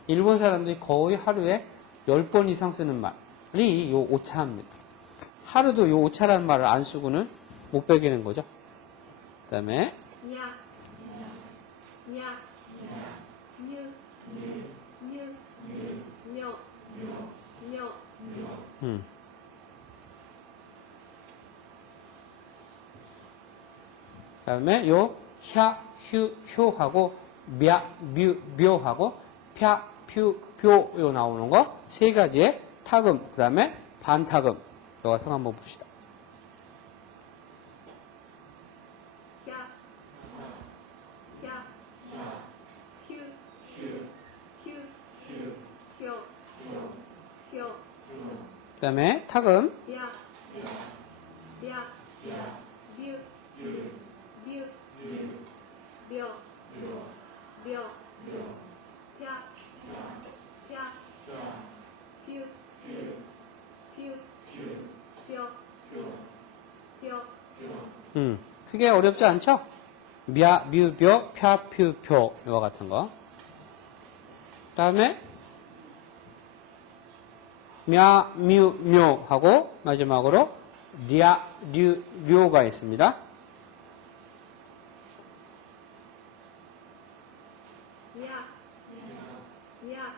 일본 사람들이 거의 하루에 10번 이상 쓰는 말이 요 오차입니다. 하루도 요 오차라는 말을 안 쓰고는 못 배기는 거죠. 그 다음에 냐, 냐, 뉴, 뉴, 뇨, 뇨. 그 다음에 요 샤, 휴, 효하고 म्या, 뮤, 묘하고 펴, 퓨, 표 요 나오는 거 세 가지의 타금, 그 다음에 반타금 요 같은 거 한번 봅시다. 야, 야, 휴, 휴, 표, 표. 그 다음에 타금 야, 야, 뮤, 뮤, 묘, 묘, 야, 야, 퓨, 퓨, 표, 표. 크게 어렵지 않죠? म्या, 뮤, 묘, 펴, 퓨, 표 이와 같은 거. 그 다음에 म्या, 뮤, 묘 하고 마지막으로 랴, 류, 료가 있습니다. 야, 야,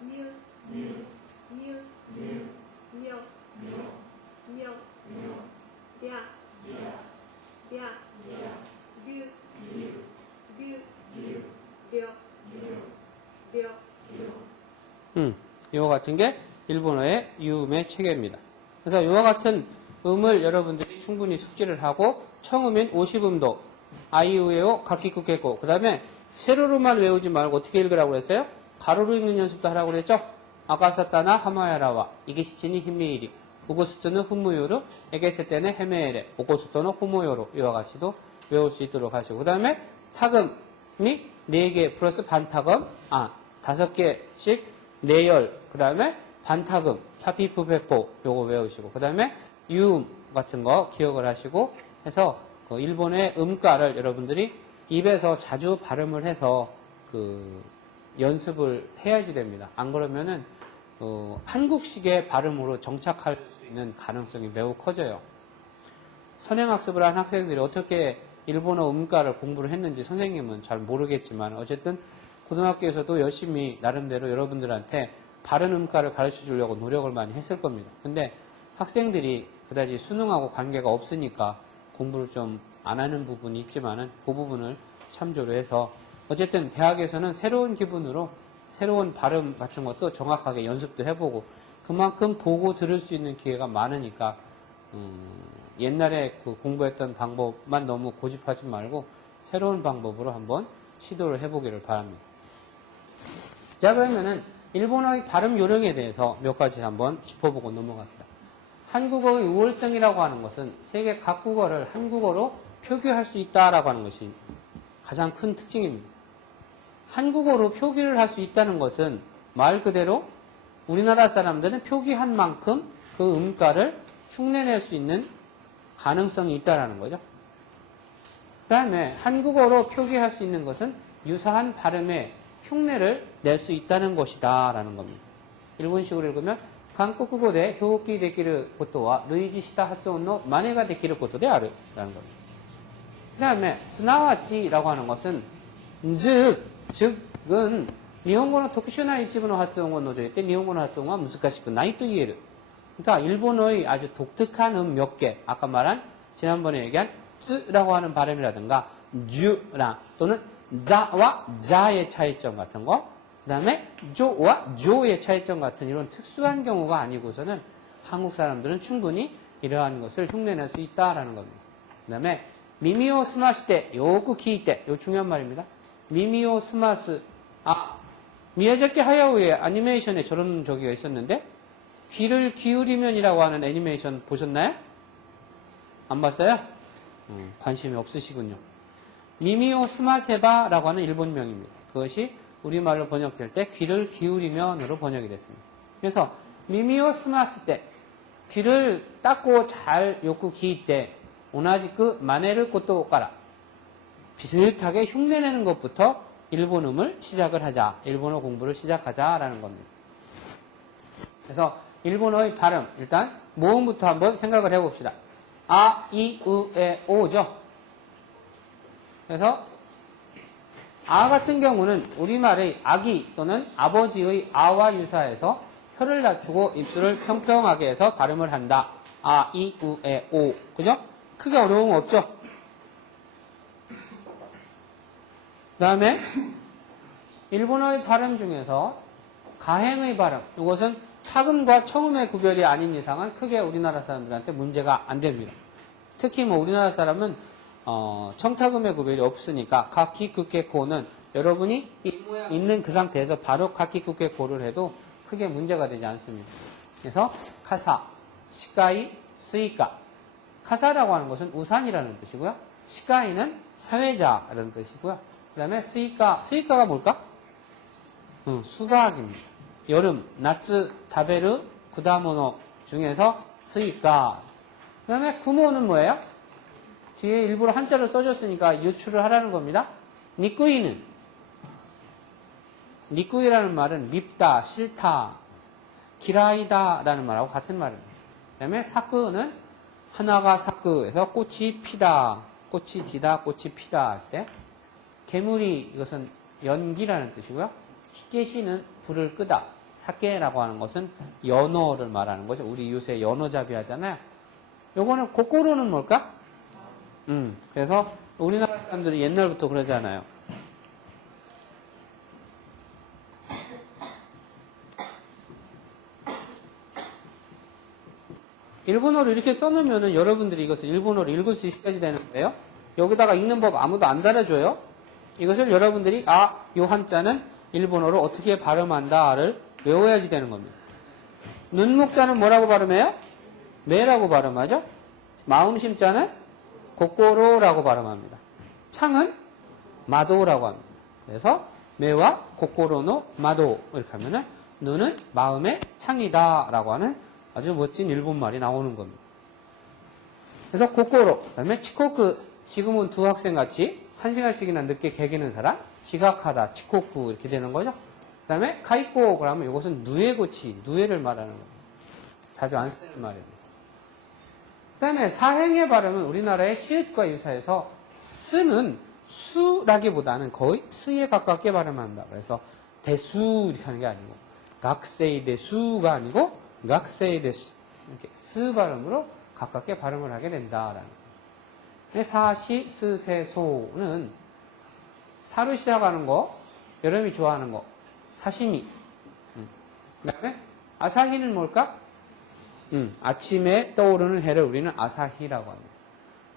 뮤, 뮤, 묘, 묘, 야, 야, 뮤, 뮤, 묘, 묘. 이와 같은 게 일본어의 유음의 체계입니다. 그래서 이와 같은 음을 여러분들이 충분히 숙지를 하고 청음인 50음도 아이우에오 가키쿠케코 그 다음에 세로로만 외우지 말고 어떻게 읽으라고 했어요? 가로로 읽는 연습도 하라고 그랬죠? 아까사타나 하마야라와 이게시치니 히미이리 우고스토는 훈무요루 에게세테네 헤메에레 오고스토는 호모요루 이와 같이도 외울 수 있도록 하시고 그 다음에 타금이 4개 플러스 반타금 5개씩 내열 그 다음에 반타금 파피프페포 요거 외우시고 그 다음에 유음 같은 거 기억을 하시고 해서 일본의 음가를 여러분들이 입에서 자주 발음을 해서 연습을 해야지 됩니다. 안 그러면은 한국식의 발음으로 정착할 수 있는 가능성이 매우 커져요. 선행학습을 한 학생들이 어떻게 일본어 음가를 공부를 했는지 선생님은 잘 모르겠지만 어쨌든 고등학교에서도 열심히 나름대로 여러분들한테 바른 음가를 가르쳐 주려고 노력을 많이 했을 겁니다. 근데 학생들이 그다지 수능하고 관계가 없으니까 공부를 좀 안 하는 부분이 있지만은 그 부분을 참조를 해서 어쨌든 대학에서는 새로운 기분으로 새로운 발음 같은 것도 정확하게 연습도 해보고 그만큼 보고 들을 수 있는 기회가 많으니까 옛날에 그 공부했던 방법만 너무 고집하지 말고 새로운 방법으로 한번 시도를 해보기를 바랍니다. 자, 그러면은 일본어의 발음 요령에 대해서 몇 가지 한번 짚어보고 넘어갑니다. 한국어의 우월성이라고 하는 것은 세계 각 국어를 한국어로 표기할 수 있다라고 하는 것이 가장 큰 특징입니다. 한국어로 표기를 할 수 있다는 것은 말 그대로 우리나라 사람들은 표기한 만큼 그 음가를 흉내낼 수 있는 가능성이 있다라는 거죠. 그 다음에 한국어로 표기할 수 있는 것은 유사한 발음의 흉내를 낼 수 있다는 것이다 라는 겁니다. 일본식으로 읽으면 한국어 대 표기 되기를 것도와 루이지시다発音の 마네가 되기를 것도 대 아르 라는 겁니다. 그 다음에 스나와치라고 하는 것은 즉은 일본어의 특殊な 一部の 発音を除いて 일본어発音は 難しくないと言える. 그러니까 일본어의 아주 독특한 몇 개, 아까 말한 지난번에 얘기한 쯔라고 하는 발음이라든가 주랑 또는 자와 자의 차이점 같은 거, 그 다음에 조와 조의 차이점 같은 이런 특수한 경우가 아니고서는 한국 사람들은 충분히 이러한 것을 흉내낼 수 있다라는 겁니다. 그 다음에 미미오 스마시테 요구 키이테, 요 중요한 말입니다. 미미오 스마스, 미야자키 하야오의 애니메이션에 저런 저기가 있었는데 귀를 기울이면이라고 하는 애니메이션 보셨나요? 안 봤어요? 관심이 없으시군요. 미미오 스마세바라고 하는 일본명입니다. 그것이 우리말로 번역될 때 귀를 기울이면으로 번역이 됐습니다. 그래서 미미오 스마스 때 귀를 닦고 잘 요구 기이 때 오나지그 마네를 것도 까라 비슷하게 흉내내는 것부터 일본음을 시작을 하자, 일본어 공부를 시작하자라는 겁니다. 그래서 일본어의 발음, 일단 모음부터 한번 생각을 해봅시다. 아, 이, 으, 에, 오죠. 그래서 아 같은 경우는 우리말의 아기 또는 아버지의 아와 유사해서 혀를 낮추고 입술을 평평하게 해서 발음을 한다. 아, 이, 우, 에, 오. 그죠? 크게 어려운 거 없죠? 그 다음에 일본어의 발음 중에서 가행의 발음, 이것은 타금과 청음의 구별이 아닌 이상은 크게 우리나라 사람들한테 문제가 안 됩니다. 특히 뭐 우리나라 사람은 청타금의 구별이 없으니까 가키 쿠케 코는 여러분이 이 모양 있는 그 상태에서 바로 가키 쿠케 코를 해도 크게 문제가 되지 않습니다. 그래서 카사, 시카이, 스이카. 카사라고 하는 것은 우산이라는 뜻이고요. 시카이는 사회자라는 뜻이고요. 그 다음에 스이카가 뭘까? 수박입니다. 여름, 나츠, 다베르, 구다모노 중에서 스이카. 그 다음에 구모는 뭐예요? 뒤에 일부러 한자를 써줬으니까 유추를 하라는 겁니다. 니꾸이는 니꾸이라는 말은 밉다, 싫다, 기라이다 라는 말하고 같은 말입니다. 그 다음에 사쿠는 하나가 사쿠에서 꽃이 피다, 꽃이 지다, 꽃이 피다 할 때 개물이 이것은 연기라는 뜻이고요. 히게시는 불을 끄다, 사케라고 하는 것은 연어를 말하는 거죠. 우리 요새 연어잡이 하잖아요. 요거는 고꼬로는 뭘까? 그래서 우리나라 사람들이 옛날부터 그러잖아요. 일본어를 이렇게 써놓으면은 여러분들이 이것을 일본어로 읽을 수 있어야지 되는 거예요. 여기다가 읽는 법 아무도 안 달아줘요. 이것을 여러분들이 요 한자는 일본어로 어떻게 발음한다를 외워야지 되는 겁니다. 눈목자는 뭐라고 발음해요? 매라고 발음하죠. 마음심자는 고꼬로라고 발음합니다. 창은 마도라고 합니다. 그래서 매와 고꼬로노 마도 이렇게 하면은 눈은 마음의 창이다 라고 하는 아주 멋진 일본말이 나오는 겁니다. 그래서 고꼬로, 그 다음에 치코쿠, 지금은 두 학생 같이 1시간씩이나 늦게 개기는 사람, 지각하다, 치코쿠 이렇게 되는 거죠. 그 다음에 카이코 그러면 이것은 누에고치, 누에를 말하는 겁니다. 자주 안 쓰는 말입니다. 그 다음에 사행의 발음은 우리나라의 시읒과 유사해서 스는 수라기보다는 거의 스에 가깝게 발음한다. 그래서 대수 이렇게 하는 게 아니고 각세이 대수가 아니고 각세이 대수 이렇게 스 발음으로 가깝게 발음을 하게 된다라는 거예요. 사시, 스, 세, 소는 사로 시작하는 거, 여러분이 좋아하는 거, 사시미. 그 다음에 아사히는 뭘까? 아침에 떠오르는 해를 우리는 아사히라고 합니다.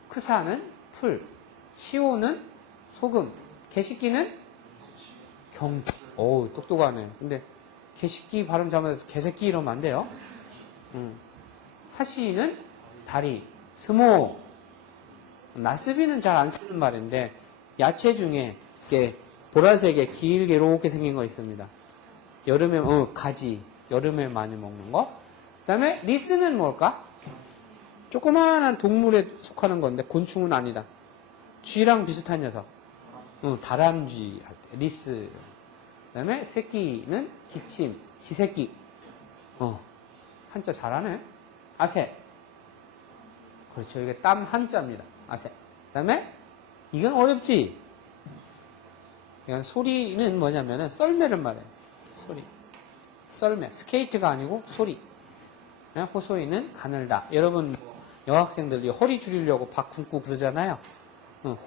크사는 풀, 시오는 소금, 개식기는 경치. 어우, 똑똑하네. 근데 개식기 발음 잘못해서 개새끼 이러면 안 돼요. 하시는 다리, 스모. 나스비는 잘 안 쓰는 말인데 야채 중에 이렇게 보라색에 길게 이렇게 생긴 거 있습니다. 여름에 가지. 여름에 많이 먹는 거. 그 다음에 리스는 뭘까? 조그마한 동물에 속하는 건데 곤충은 아니다. 쥐랑 비슷한 녀석. 다람쥐 할 때 리스. 그 다음에 새끼는 기침, 기새끼. 한자 잘하네. 아세. 그렇죠. 이게 땀 한자입니다. 아세. 그 다음에 이건 어렵지. 이건 소리는 뭐냐면은 썰매를 말해요. 소리. 썰매. 스케이트가 아니고 소리. 호소이는 가늘다. 여러분 여학생들이 허리 줄이려고 박 굶고 그러잖아요.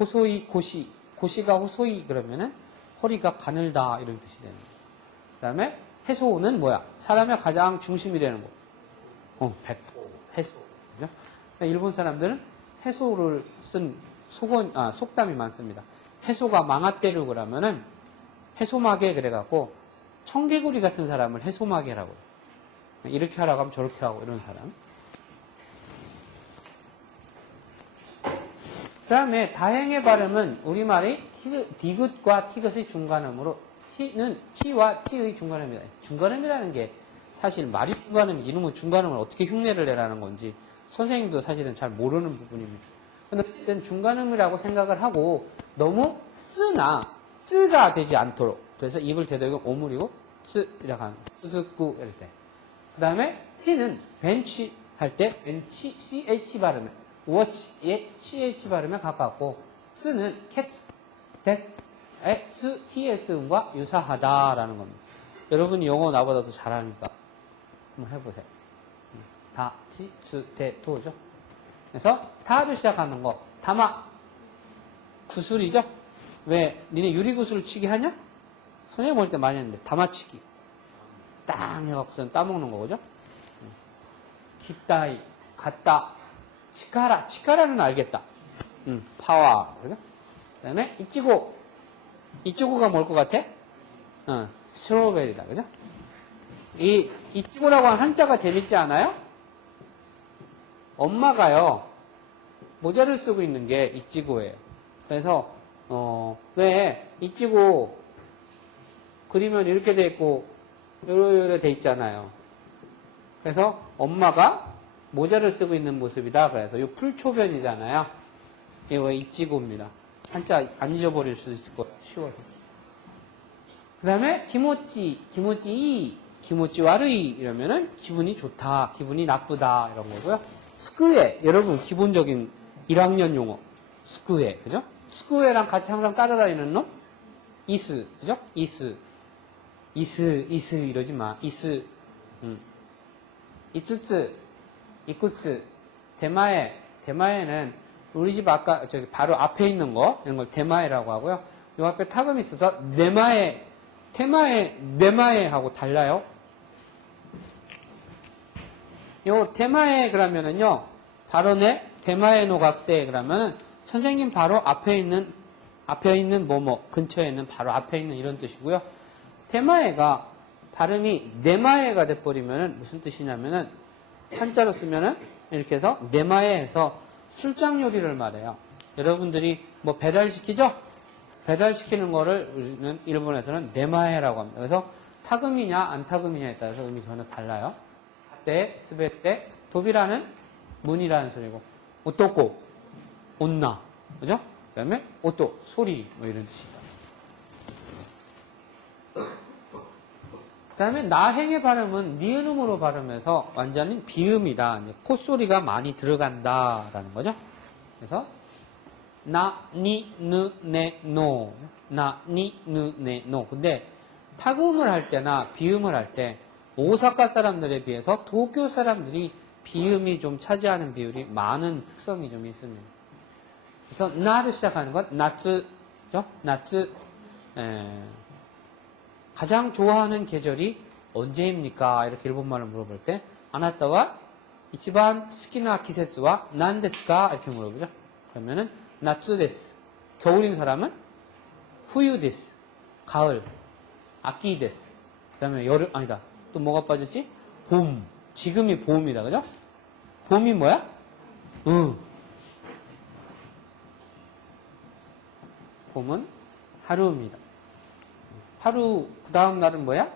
호소이 고시. 고시가 호소이 그러면은 허리가 가늘다 이런 뜻이 되는 거예요. 그 다음에 해소는 뭐야? 사람의 가장 중심이 되는 거. 백호. 해소. 그죠? 일본 사람들은 해소를 쓴 속담이 많습니다. 해소가 망아때르 그러면은 해소마개 그래갖고 청개구리 같은 사람을 해소마개라고 해요. 이렇게 하라고 하면 저렇게 하고 이런 사람. 그 다음에 다행의 발음은 우리말의 디귿과 티귿의 중간음으로 치는 치와 치의 중간음이다. 중간음이라는 게 사실 말이 중간음이지 이놈의 중간음을 어떻게 흉내를 내라는 건지 선생님도 사실은 잘 모르는 부분입니다. 근데 어쨌든 중간음이라고 생각을 하고 너무 쓰나 쯔가 되지 않도록 그래서 입을 대대고 오므리고 쯔이라고 하는 쯔즈꾸 이럴 때. 그 다음에 치는 벤치 할 때 벤치 ch 발음에 워치의 ch 발음에 가깝고 쓰는 캣스 데스의 스 ts 음과 유사하다라는 겁니다. 여러분이 영어 나보다 더 잘하니까 한번 해보세요. 다, 치, 수, 대, 도죠. 그래서 다로 시작하는 거 다마 구슬이죠. 왜 니네 유리구슬 치기 하냐? 선생님 올 때 많이 했는데 다마치기 땅 해갖고서는 따먹는 거죠. 깊다이 갔다 치카라는 알겠다. 파와 그죠? 그 다음에 이찌고가 뭘 것 같아? 스트로베리다 그죠? 이찌고라고 하는 한자가 재밌지 않아요? 엄마가요 모자를 쓰고 있는 게 이찌고예요. 그래서 왜 이찌고 그리면 이렇게 돼 있고 요래 돼 있잖아요. 그래서 엄마가 모자를 쓰고 있는 모습이다. 그래서 이 풀초변이잖아요. 이거 이찌고입니다. 한자 안 잊어버릴 수 있을 거예요. 쉬워서. 그 다음에 기모찌 와르이 이러면은 기분이 좋다, 기분이 나쁘다 이런 거고요. 스쿠에 여러분 기본적인 1학년 용어 스쿠에 그죠? 스쿠에랑 같이 항상 따라다니는 놈 이스 그죠? 이스 이러지 마. 이츠츠 이쿠츠 대마에는 우리 집 아까 저기 바로 앞에 있는 거 이런 걸 대마에라고 하고요. 요 앞에 타금이 있어서 네마에 하고 달라요. 요 대마에 그러면은요 바로네 대마에 노각세 그러면은 선생님 바로 앞에 있는 뭐뭐 근처에 있는 바로 앞에 있는 이런 뜻이고요. 대마에가 발음이 네마에가 돼버리면은 무슨 뜻이냐면은 한자로 쓰면은 이렇게 해서 네마에에서 출장 요리를 말해요. 여러분들이 뭐 배달시키죠? 배달시키는 거를 우리는 일본에서는 네마에라고 합니다. 그래서 타금이냐 안 타금이냐에 따라서 의미 전혀 달라요. 때, 스베 때, 도비라는 문이라는 소리고 오토코, 온나 그죠? 그 다음에 오토, 소리 뭐 이런 뜻이다. 그 다음에 나행의 발음은 니은음으로 발음해서 완전히 비음이다. 콧소리가 많이 들어간다라는 거죠. 그래서 나, 니, 느, 네, 노. 나, 니, 느, 네, 노. 근데 타금을 할 때나 비음을 할 때 오사카 사람들에 비해서 도쿄 사람들이 비음이 좀 차지하는 비율이 많은 특성이 좀 있습니다. 그래서 나를 시작하는 건 나츠죠? 나츠. 가장 좋아하는 계절이 언제입니까? 이렇게 일본말로 물어볼 때 아나타와 이치반 스키나 기세츠와 난데스까? 이렇게 물어보죠. 그러면은 나츠 데스. 겨울인 사람은 후유 데스. 가을. 아키 데스. 그 다음에 여름, 아니다. 또 뭐가 빠졌지? 봄. 지금이 봄이다. 그죠? 봄이 뭐야? 봄은 하루입니다. 하루, 그 다음 날은 뭐야?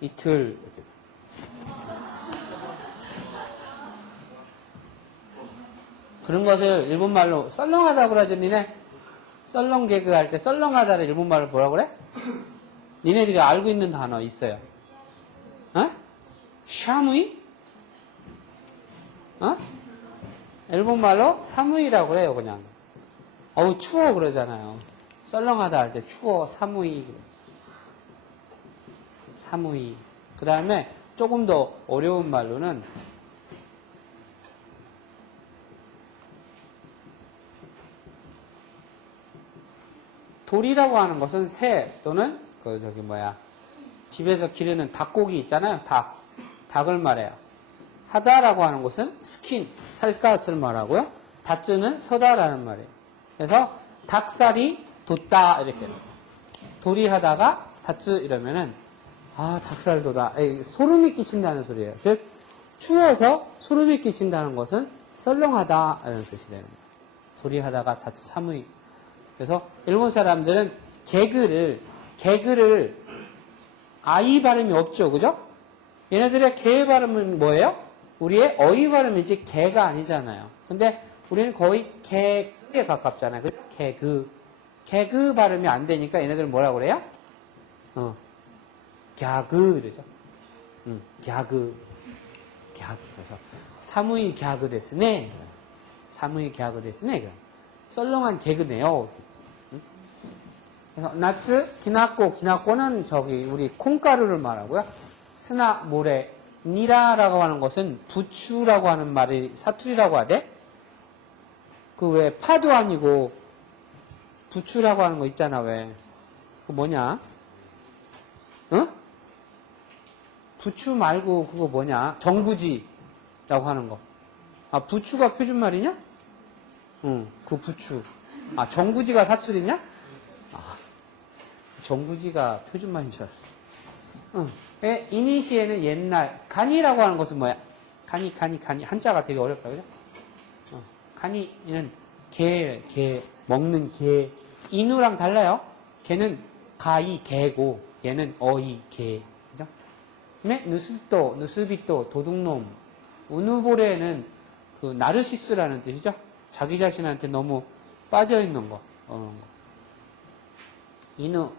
이틀. 이렇게. 그런 것을 일본말로 썰렁하다고 그러죠, 니네? 썰렁 개그 할 때 썰렁하다를 일본말로 뭐라고 그래? 니네들이 알고 있는 단어 있어요. 어? 샤무이? 어? 일본말로 사무이라고 그래요, 그냥. 어우, 추워 그러잖아요. 썰렁하다 할 때 추워, 사무이. 사무이. 그 다음에 조금 더 어려운 말로는 돌이라고 하는 것은 새 또는 집에서 기르는 닭고기 있잖아요. 닭을 말해요. 하다라고 하는 것은 스킨, 살갗을 말하고요. 다쯔는 서다라는 말이에요. 그래서 닭살이 돋다 이렇게 돌이 하다가 다쯔 이러면은 닭살 돋아. 소름이 끼친다는 소리예요. 즉 추워서 소름이 끼친다는 것은 썰렁하다 이런 뜻이 되는 거예요. 돌이 하다가 다쯔 사무이. 그래서 일본 사람들은 개그를 아이 발음이 없죠, 그죠? 얘네들의 개 발음은 뭐예요? 우리의 어이 발음이지 개가 아니잖아요. 근데 우리는 거의 개에 가깝잖아요. 개그 발음이 안 되니까 얘네들은 뭐라고 그래요? 갸그 이러죠. 갸그. 그래서 사무이 갸그 데스네. 사무이 갸그 데스네. 썰렁한 개그네요. 그래서 나츠 기나꼬는 우리 콩가루를 말하고요. 스나 모래 니라라고 하는 것은 부추라고 하는 말이 사투리라고 하대. 그 왜 파도 아니고 부추라고 하는 거 있잖아. 왜? 그 뭐냐? 응? 부추 말고 그거 뭐냐? 정부지라고 하는 거. 부추가 표준말이냐? 응, 그 부추. 정부지가 사투리냐? 정부지가 표준말인 줄 알았어. 이니시에는 옛날. 간이라고 하는 것은 뭐야? 간이. 한자가 되게 어렵다, 그죠? 간이는 개, 먹는 개. 인우랑 달라요. 개는 가이, 개고, 얘는 어이, 개. 그죠? 누스비또, 도둑놈. 우누보레는 그 나르시스라는 뜻이죠? 자기 자신한테 너무 빠져있는 거. 이누,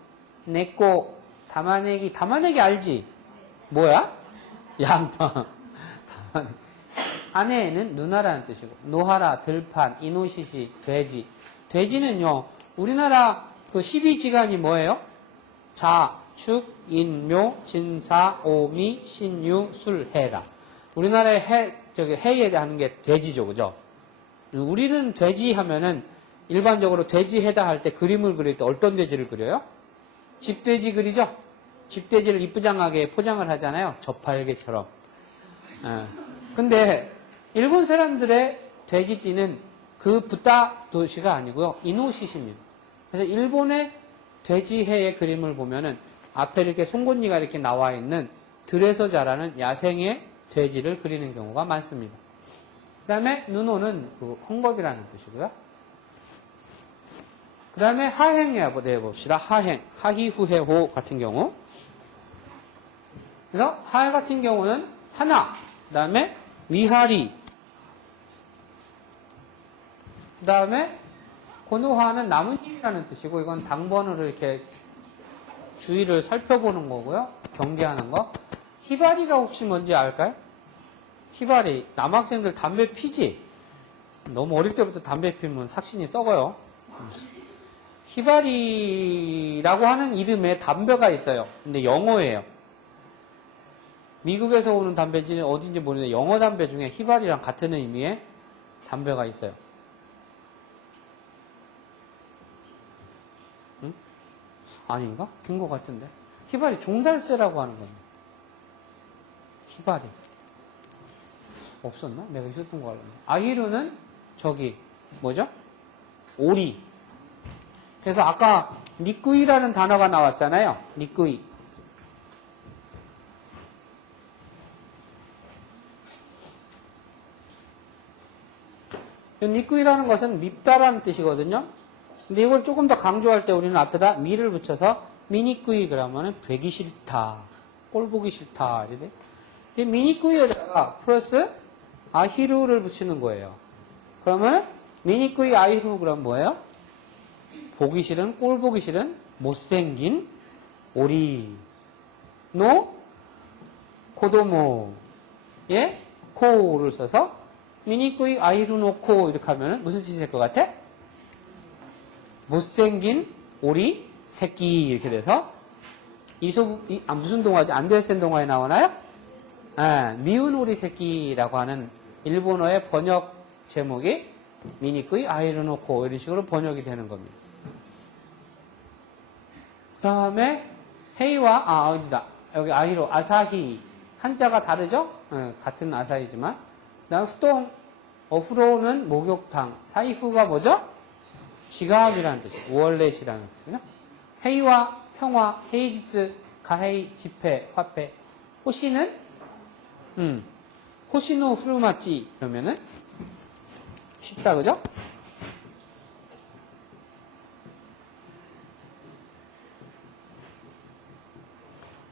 내꼬, 담아내기 알지? 뭐야? 양파. 아내는 누나라는 뜻이고, 노하라, 들판, 이노시시, 돼지. 돼지는요, 우리나라 그 12지간이 뭐예요? 자, 축, 인, 묘, 진사, 오미, 신유, 술, 해라. 우리나라의 해에 하는 게 돼지죠, 그죠? 우리는 돼지 하면은 일반적으로 돼지 해다 할 때 그림을 그릴 때 어떤 돼지를 그려요? 집돼지 그리죠? 집돼지를 이쁘장하게 포장을 하잖아요. 저팔계처럼. 근데 일본 사람들의 돼지띠는 그 부타 도시가 아니고요. 이노시시입니다. 그래서 일본의 돼지해의 그림을 보면은 앞에 이렇게 송곳니가 이렇게 나와 있는 들에서 자라는 야생의 돼지를 그리는 경우가 많습니다. 그 다음에 누노는 그 헝겊이라는 뜻이고요. 그 다음에 하행에 해봅시다. 하행, 하히후해호 같은 경우. 그래서 하해 같은 경우는 하나, 그 다음에 위하리, 그 다음에 고노화는 나뭇잎이라는 뜻이고, 이건 당번으로 이렇게 주위를 살펴보는 거고요. 경계하는 거. 히바리가 혹시 뭔지 알까요? 히바리. 남학생들 담배 피지? 너무 어릴 때부터 담배 피우면 삭신이 썩어요. 히바리라고 하는 이름의 담배가 있어요. 근데 영어예요. 미국에서 오는 담배지는 어딘지 모르는데 영어 담배 중에 히바리랑 같은 의미의 담배가 있어요. 응? 아닌가? 긴 것 같은데. 히바리 종달새라고 하는 건데. 히바리. 없었나? 내가 있었던 거 알았네. 아히루는 저기 뭐죠? 오리. 그래서 아까 니꾸이라는 단어가 나왔잖아요. 니꾸이. 니꾸이라는 것은 밉다라는 뜻이거든요. 근데 이걸 조금 더 강조할 때 우리는 앞에다 미를 붙여서 미니꾸이 그러면은 되기 싫다, 꼴 보기 싫다 이래. 근데 미니꾸이에다가 플러스 아히루를 붙이는 거예요. 그러면 미니꾸이 아히루 그럼 뭐예요? 보기 싫은, 꼴 보기 싫은, 못생긴 오리. 노 코도모의 코를 써서 미니꾸이 아히루 노 코 이렇게 하면 무슨 뜻이 될 것 같아? 못생긴 오리 새끼 이렇게 돼서 무슨 동화지? 안데르센 동화에 나오나요? 미운 오리 새끼라고 하는 일본어의 번역 제목이 미니꾸이 아히루 노 코 이런 식으로 번역이 되는 겁니다. 그 다음에 헤이와 어디다 여기 아히로 아사히 한자가 다르죠? 같은 아사히지만 그 다음 후로는 목욕탕 사이후가 뭐죠? 지갑이라는 뜻이에요. 월렛이라는 뜻이죠. 헤이와 평화 헤이지스 가헤이 지폐 화폐 호시는 호시노 후루마찌 그러면은 쉽다 그죠?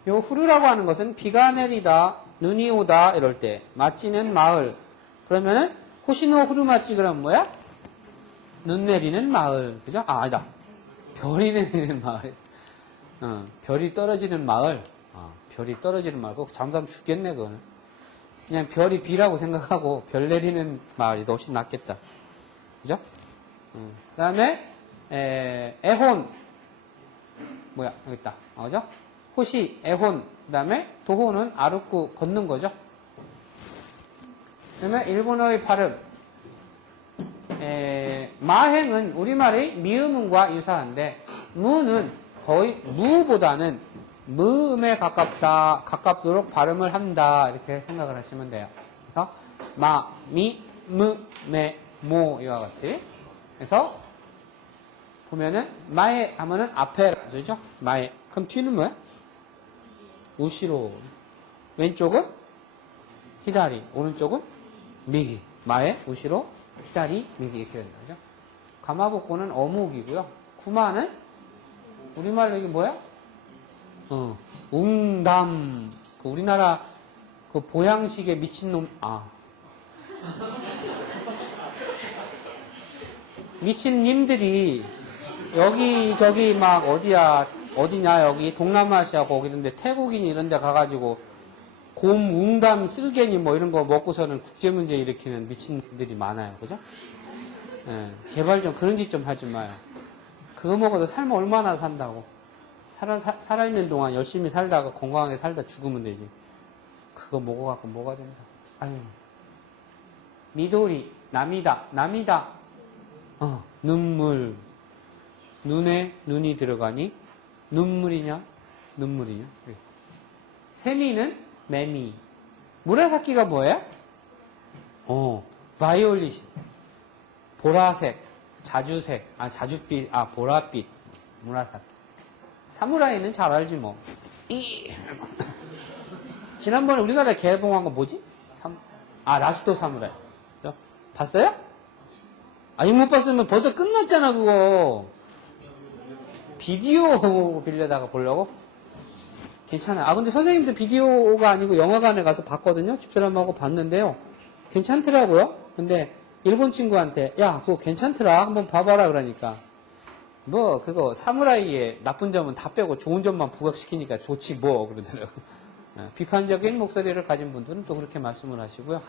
요 후루라고 하는 것은 비가 내리다, 눈이 오다 이럴 때 마찌는 마을. 그러면은 호시노 후루마찌 그러면 뭐야? 눈 내리는 마을. 그죠? 아니다. 별이 내리는 마을. 별이 떨어지는 마을. 별이 떨어지는 마을. 그거 잠깐 죽겠네 그거는. 그냥 별이 비라고 생각하고 별 내리는 마을이 더 훨씬 낫겠다. 그죠? 그 다음에 애혼. 뭐야 여기 있다. 그죠? 호시, 애혼, 그 다음에 도호는 아르쿠 걷는 거죠. 그 다음에 일본어의 발음. 마행은 우리말의 미음음과 유사한데 무는 거의 무보다는 무음에 가깝도록 발음을 한다 이렇게 생각을 하시면 돼요. 그래서 마, 미, 무, 메, 모 이와 같이 그래서 보면은 마에 하면은 앞에라는 소리죠. 마에. 그럼 뒤는 뭐야? 우시로. 왼쪽은 히다리, 오른쪽은 미기. 마에 우시로, 히다리, 미기 이렇게 된다. 그죠? 가마복고는 어묵이고요. 구마는 우리말로 이게 뭐야? 웅담. 그 우리나라 그 보양식의 미친놈. 미친님들이 여기 막 어디냐 여기 동남아시아 거기던데 태국인 이런 데 가가지고 곰, 웅담, 쓸개니 뭐 이런 거 먹고서는 국제문제 일으키는 미친들이 많아요. 그죠? 제발 좀 그런 짓 좀 하지 마요. 그거 먹어도 살면 얼마나 산다고. 살아있는 동안 열심히 살다가 건강하게 살다 죽으면 되지. 그거 먹어갖고 뭐가 된다. 아유. 미도리, 남이다. 눈물. 눈에 눈이 들어가니 눈물이냐? 세미는 매미. 무라사키가 뭐예요? 바이올릿. 보라색, 자주색, 자주빛, 보랏빛. 무라사키. 사무라이는 잘 알지 뭐. 지난번에 우리나라에 개봉한 거 뭐지? 라스토 사무라이. 봤어요? 아직 못 봤으면 벌써 끝났잖아 그거. 비디오 빌려다가 보려고? 괜찮아요. 근데 선생님도 비디오가 아니고 영화관에 가서 봤거든요. 집사람하고 봤는데요. 괜찮더라고요. 근데 일본 친구한테 야 그거 괜찮더라 한번 봐봐라 그러니까 뭐 그거 사무라이의 나쁜 점은 다 빼고 좋은 점만 부각시키니까 좋지 뭐 그러더라고요. 비판적인 목소리를 가진 분들은 또 그렇게 말씀을 하시고요.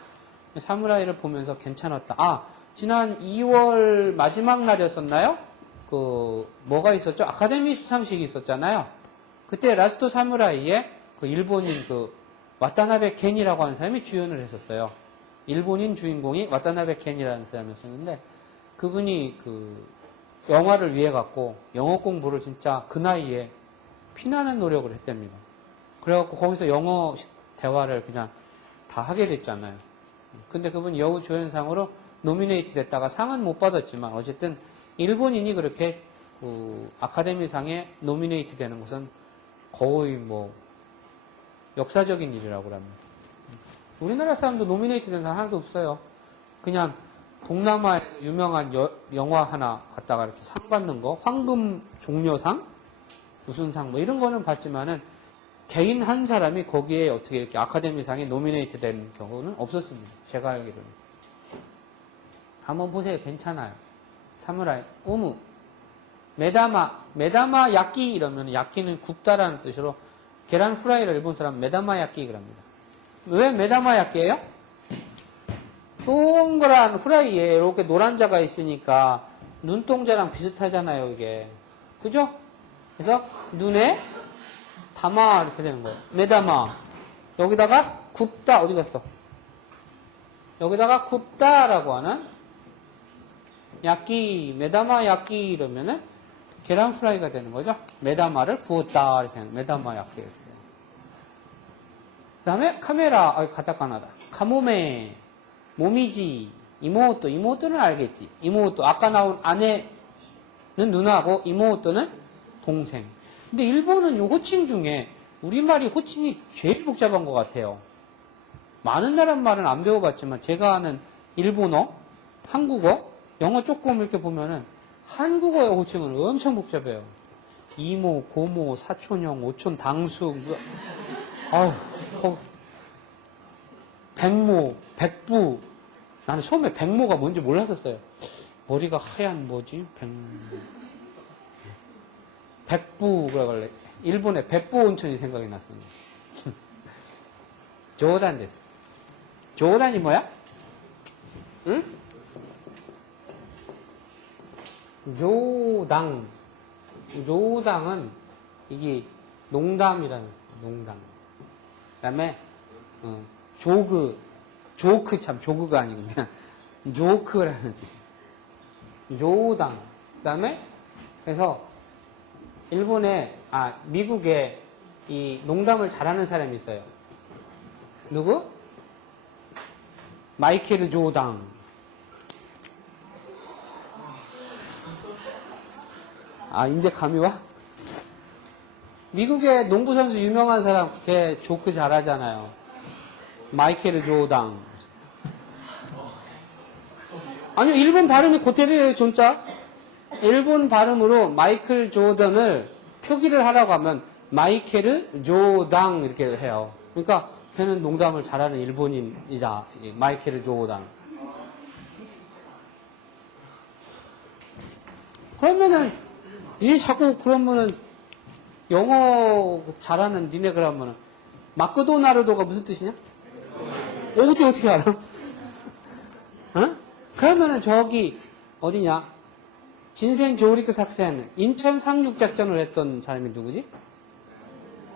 사무라이를 보면서 괜찮았다. 지난 2월 마지막 날이었었나요? 뭐가 있었죠? 아카데미 수상식이 있었잖아요. 그때 라스토 사무라이의 그 일본인 와타나베 겐이라고 하는 사람이 주연을 했었어요. 일본인 주인공이 와타나베 겐이라는 사람이었는데 그분이 그 영화를 위해 갖고 영어 공부를 진짜 그 나이에 피나는 노력을 했답니다. 그래갖고 거기서 영어 대화를 그냥 다 하게 됐잖아요. 근데 그분이 여우 조연상으로 노미네이트 됐다가 상은 못 받았지만 어쨌든 일본인이 그렇게 그 아카데미상에 노미네이트 되는 것은 거의 뭐 역사적인 일이라고 합니다. 우리나라 사람도 노미네이트 된 사람 하나도 없어요. 그냥 동남아의 유명한 영화 하나 갖다가 이렇게 상 받는 거, 황금 종려상, 무슨 상, 뭐 이런 거는 봤지만은 개인 한 사람이 거기에 어떻게 이렇게 아카데미상에 노미네이트 된 경우는 없었습니다. 제가 알기로는. 한번 보세요. 괜찮아요. 사무라이, 우무, 메다마 야끼 이러면 야끼는 굽다라는 뜻으로 계란 후라이를 일본 사람 메다마 야끼 그럽니다. 왜 메다마 야끼예요? 동그란 후라이에 이렇게 노란 자가 있으니까 눈동자랑 비슷하잖아요, 이게. 그죠? 그래서 눈에 담아 이렇게 되는 거예요. 메다마. 여기다가 굽다 어디 갔어? 여기다가 굽다라고 하는 야끼, 메다마 야끼 이러면은 계란 후라이가 되는 거죠. 메다마를 구웠다 이렇게 하는 메다마 야끼. 그 다음에 카메라, 가타카나다. 카모메, 모미지, 이모토는 알겠지. 이모토, 아까 나온 아내는 누나고 이모토는 동생. 근데 일본은 요 호칭 중에 우리말이 호칭이 제일 복잡한 것 같아요. 많은 나라 말은 안 배워봤지만 제가 아는 일본어, 한국어, 영어 조금 이렇게 보면은 한국어의 호칭은 엄청 복잡해요. 이모, 고모, 사촌형, 오촌, 당수, 아휴, 백모, 백부. 나는 처음에 백모가 뭔지 몰랐었어요. 머리가 하얀 뭐지? 백부, 그래. 일본의 백부 온천이 생각이 났습니다. 조단 됐어. 조단이 뭐야? 응? 조당. 조당은 이게 농담이라는 농담. 그 다음에 조크 참 조크가 아니고 그냥 조크라는 뜻이에요. 조당. 그 다음에 그래서 미국에 이 농담을 잘하는 사람이 있어요. 누구? 마이켈 조당. 이제 감이 와? 미국의 농구선수 유명한 사람, 걔 조크 잘하잖아요. 마이켈 조당. 아니요, 일본 발음이 그대로예요, 존자. 일본 발음으로 마이클 조던을 표기를 하라고 하면 마이켈 조당 이렇게 해요. 그러니까 걔는 농담을 잘하는 일본인이다. 마이켈 조당. 그러면은 자꾸 그러면은 영어 잘하는 니네 그러면은 마크도나르도가 무슨 뜻이냐? 어떻게 알아? 어? 그러면은 저기 어디냐? 진센 조리크 삭센 인천 상륙 작전을 했던 사람이 누구지?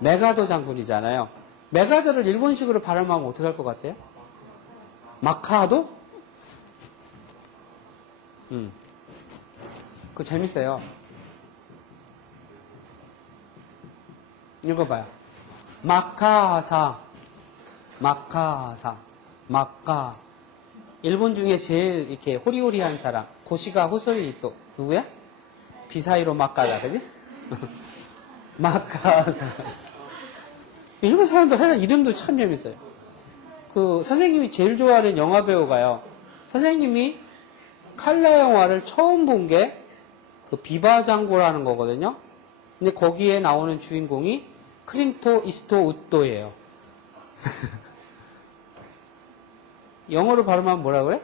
메가도 장군이잖아요. 메가도를 일본식으로 발음하면 어떻게 할 것 같아요? 마카도? 그거 재밌어요. 읽어봐요. 마카사. 일본 중에 제일 이렇게 호리호리한 사람. 고시가 호소이 또 누구야? 비사이로 마카다, 그지? 마카사. 일본 사람도 하여간 이름도 참 재밌어요. 그 선생님이 제일 좋아하는 영화 배우가요. 선생님이 칼라 영화를 처음 본 게 그 비바장고라는 거거든요. 근데 거기에 나오는 주인공이 크린토 이스토 우토예요. 영어로 발음하면 뭐라 그래?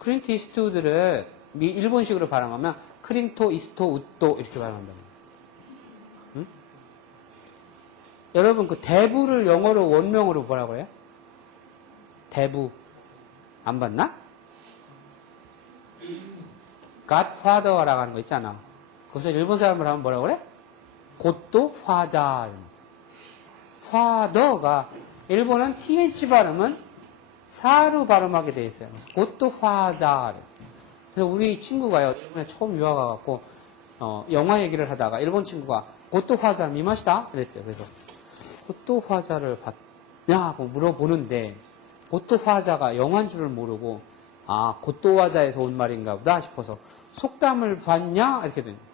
크린토 이스트우드를 일본식으로 발음하면 크린토 이스토 우토 이렇게 발음한다. 응? 여러분 그 대부를 영어로 원명으로 뭐라고 해요? 대부 안 봤나? Godfather라고 하는 거 있잖아. 거기서 일본 사람을 하면 뭐라고 그래? 곧도 화자. 화더가 일본은 th 발음은 사로 발음하게 돼 있어요. 고토화자. 그래서 우리 친구가요, 일본에 처음 유학 와갖고 영화 얘기를 하다가 일본 친구가 고토화자 미마시다? 그랬대요. 그래서 고토화자를 봤냐고 물어보는데 고토화자가 영화인 줄을 모르고 아 고토화자에서 온 말인가 보다 싶어서 속담을 봤냐? 이렇게 됩니다.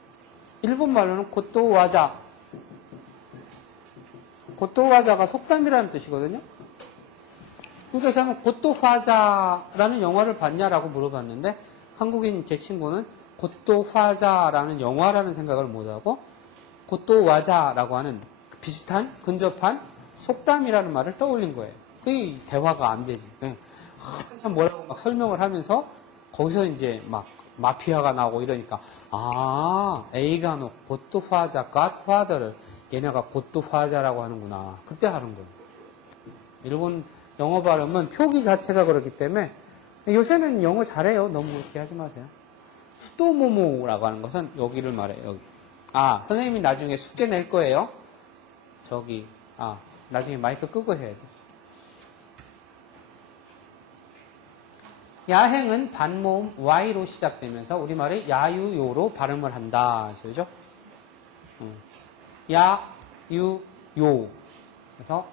일본 말로는 고토화자가 속담이라는 뜻이거든요. 그러니까 저는 고토화자라는 영화를 봤냐라고 물어봤는데 한국인 제 친구는 고토화자라는 영화라는 생각을 못하고 고토화자라고 하는 비슷한 근접한 속담이라는 말을 떠올린 거예요. 그게 대화가 안 되지. 한참 뭐라고 막 설명을 하면서 거기서 이제 막 마피아가 나오고 이러니까 A가 고토화자, 갓파더를 얘네가 고토화자라고 하는구나. 그때 하는 거예요. 일본 영어 발음은 표기 자체가 그렇기 때문에 요새는 영어 잘해요. 너무 그렇게 하지 마세요. 수도모모라고 하는 것은 여기를 말해요. 여기. 선생님이 나중에 숙제 낼 거예요. 나중에 마이크 끄고 해야지. 야행은 반모음 Y로 시작되면서 우리말의 야유요로 발음을 한다. 그죠? 야, 유, 요. 그래서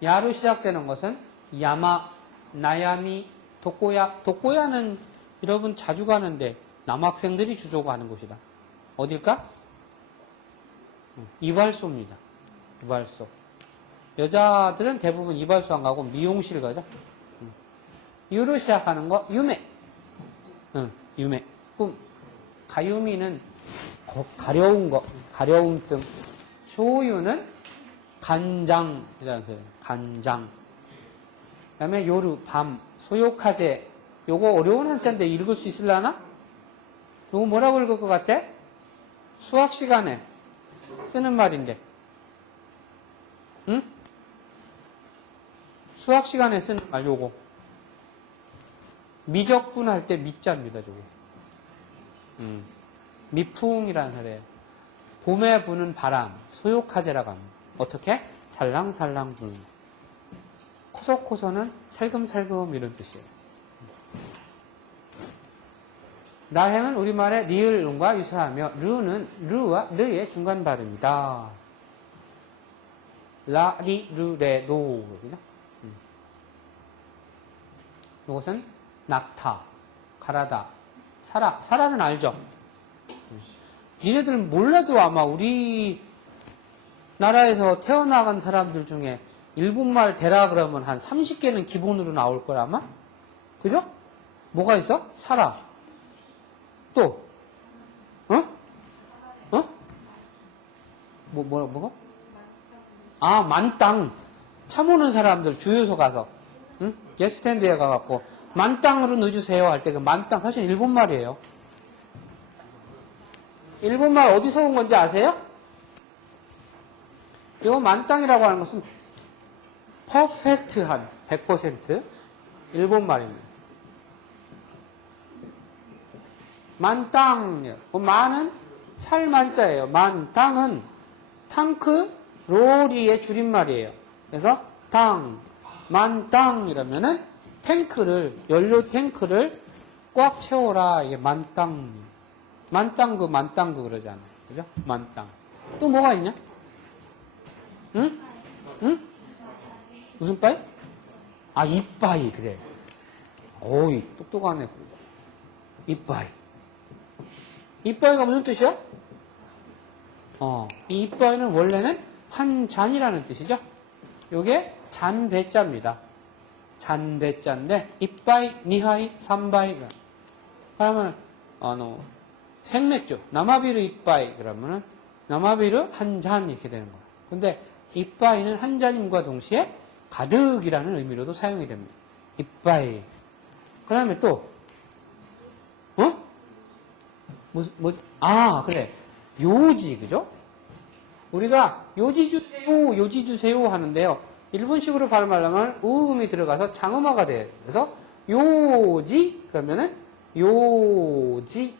야로 시작되는 것은 야마, 나야미, 도꼬야. 도꼬야는 여러분 자주 가는데 남학생들이 주로 가는 곳이다. 어딜까? 이발소입니다. 이발소. 여자들은 대부분 이발소 안 가고 미용실 가죠. 유로 시작하는 거 유메. 유메. 꿈. 가유미는 가려운 거, 가려움증. 쇼유는 간장이라는 소리예요. 간장. 그 다음에 요루, 밤. 소요카제. 요거 어려운 한자인데 읽을 수 있으려나? 요거 뭐라고 읽을 것 같아? 수학 시간에 쓰는 말인데. 응? 수학 시간에 쓰는 말, 요거. 미적분 할 때 미자입니다, 저거. 미풍이라는 소리예요. 봄에 부는 바람, 소요카제라고 합니다. 어떻게? 살랑살랑 부는. 코소코소는 살금살금 이런 뜻이에요. 라행은 우리말의 리을음과 유사하며 르는 르와 르의 중간 발음이다. 라, 리, 르, 레, 로. 이것은 낙타, 가라다, 사라. 사라는 알죠? 니네들은 몰라도 아마 우리 나라에서 태어나간 사람들 중에 일본말 대라 그러면 한 30개는 기본으로 나올 거야 아마? 그죠? 뭐가 있어? 사라. 또? 뭐가? 만땅. 참 오는 사람들 주유소 가서, 게스트핸드에 가갖고, 만땅으로 넣어주세요 할 때 그 만땅, 사실 일본말이에요. 일본말 어디서 온 건지 아세요? 이거 만땅이라고 하는 것은 퍼펙트한 100% 일본말입니다. 만땅. 만은 찰만자예요. 만땅은 탕크 로리의 줄임말이에요. 그래서 땅, 만땅이라면은 연료 탱크를 꽉 채워라. 이게 만땅. 만땅그 그러잖아요. 그죠? 만땅. 또 뭐가 있냐? 응? 무슨 빠이? 이빠이, 그래. 어이, 똑똑하네. 이빠이. 이빠이가 무슨 뜻이야? 이 이빠이는 원래는 한 잔이라는 뜻이죠. 요게 잔배자입니다. 잔배자인데, 이빠이, 니하이, 삼바이가. 그러면, 생맥주, 나마비르 이빠이, 그러면은, 나마비르 한 잔, 이렇게 되는 거야. 근데, 이빠이는 한 잔임과 동시에 가득이라는 의미로도 사용이 됩니다. 이빠이. 그 다음에 또, 그래. 요지, 그죠? 우리가 요지 주세요 하는데요. 일본식으로 발음하려면 우음이 들어가서 장음화가 돼요. 그래서 요지 그러면은 요지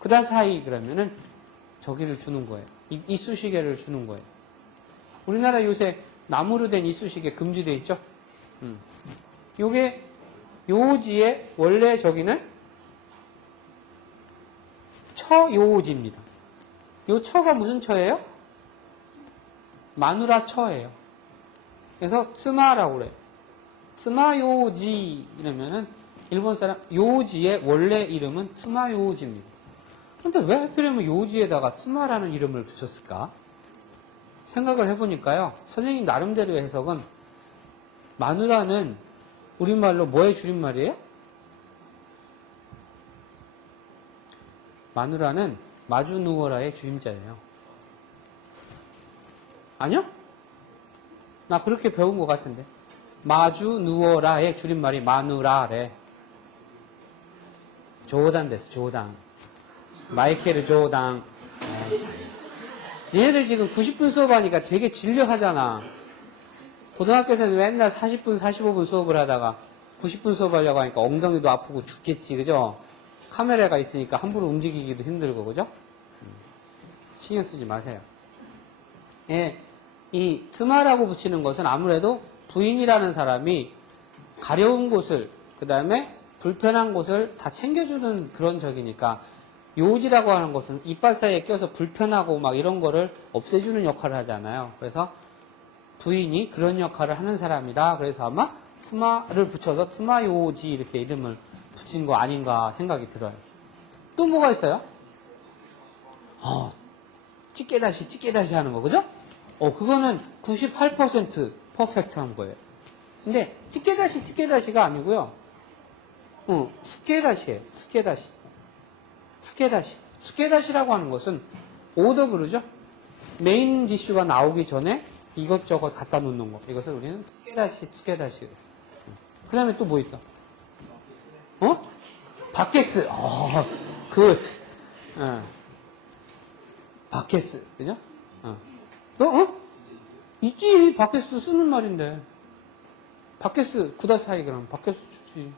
그다사이 그러면은 저기를 주는 거예요. 이쑤시개를 주는 거예요. 우리나라 요새 나무로 된 이쑤시개 금지되어 있죠? 요게 요지의 원래 저기는 처요지입니다. 요 처가 무슨 처예요? 마누라 처예요. 그래서 츠마라고 그래요. 츠마요지 이러면은 일본 사람 요지의 원래 이름은 츠마요지입니다. 근데 왜 하필이면 요지에다가 츠마라는 이름을 붙였을까? 생각을 해보니까요. 선생님 나름대로의 해석은 마누라는 우리말로 뭐의 줄임말이에요? 마누라는 마주 누워라의 줄임자예요. 아니요? 나 그렇게 배운 것 같은데. 마주 누워라의 줄임말이 마누라래. 조단 됐어, 조당. 마이케ル조당. 얘네들 지금 90분 수업하니까 되게 진료하잖아. 고등학교에서는 맨날 40분, 45분 수업을 하다가 90분 수업하려고 하니까 엉덩이도 아프고 죽겠지, 그죠? 카메라가 있으니까 함부로 움직이기도 힘들고, 그죠? 신경 쓰지 마세요. 예, 이 츠마라고 붙이는 것은 아무래도 부인이라는 사람이 가려운 곳을, 그 다음에 불편한 곳을 다 챙겨주는 그런 적이니까 요지라고 하는 것은 이빨 사이에 껴서 불편하고 막 이런 거를 없애주는 역할을 하잖아요. 그래서 부인이 그런 역할을 하는 사람이다. 그래서 아마 츠마를 붙여서 츠마요지 이렇게 이름을 붙인 거 아닌가 생각이 들어요. 또 뭐가 있어요? 찌개다시 하는 거, 그죠? 그거는 98% 퍼펙트한 거예요. 근데 찌개다시가 아니고요. 스케다시예요. 스케다시라고 하는 것은 오더 그러죠? 메인 디쉬가 나오기 전에 이것저것 갖다 놓는 거. 이것을 우리는 스케다시. 그 다음에 또 뭐 있어? 바켓스. 굿. 바켓스. 그죠? 있지. 바켓스 쓰는 말인데. 바켓스, 구다사이 그럼. 바켓스 주지.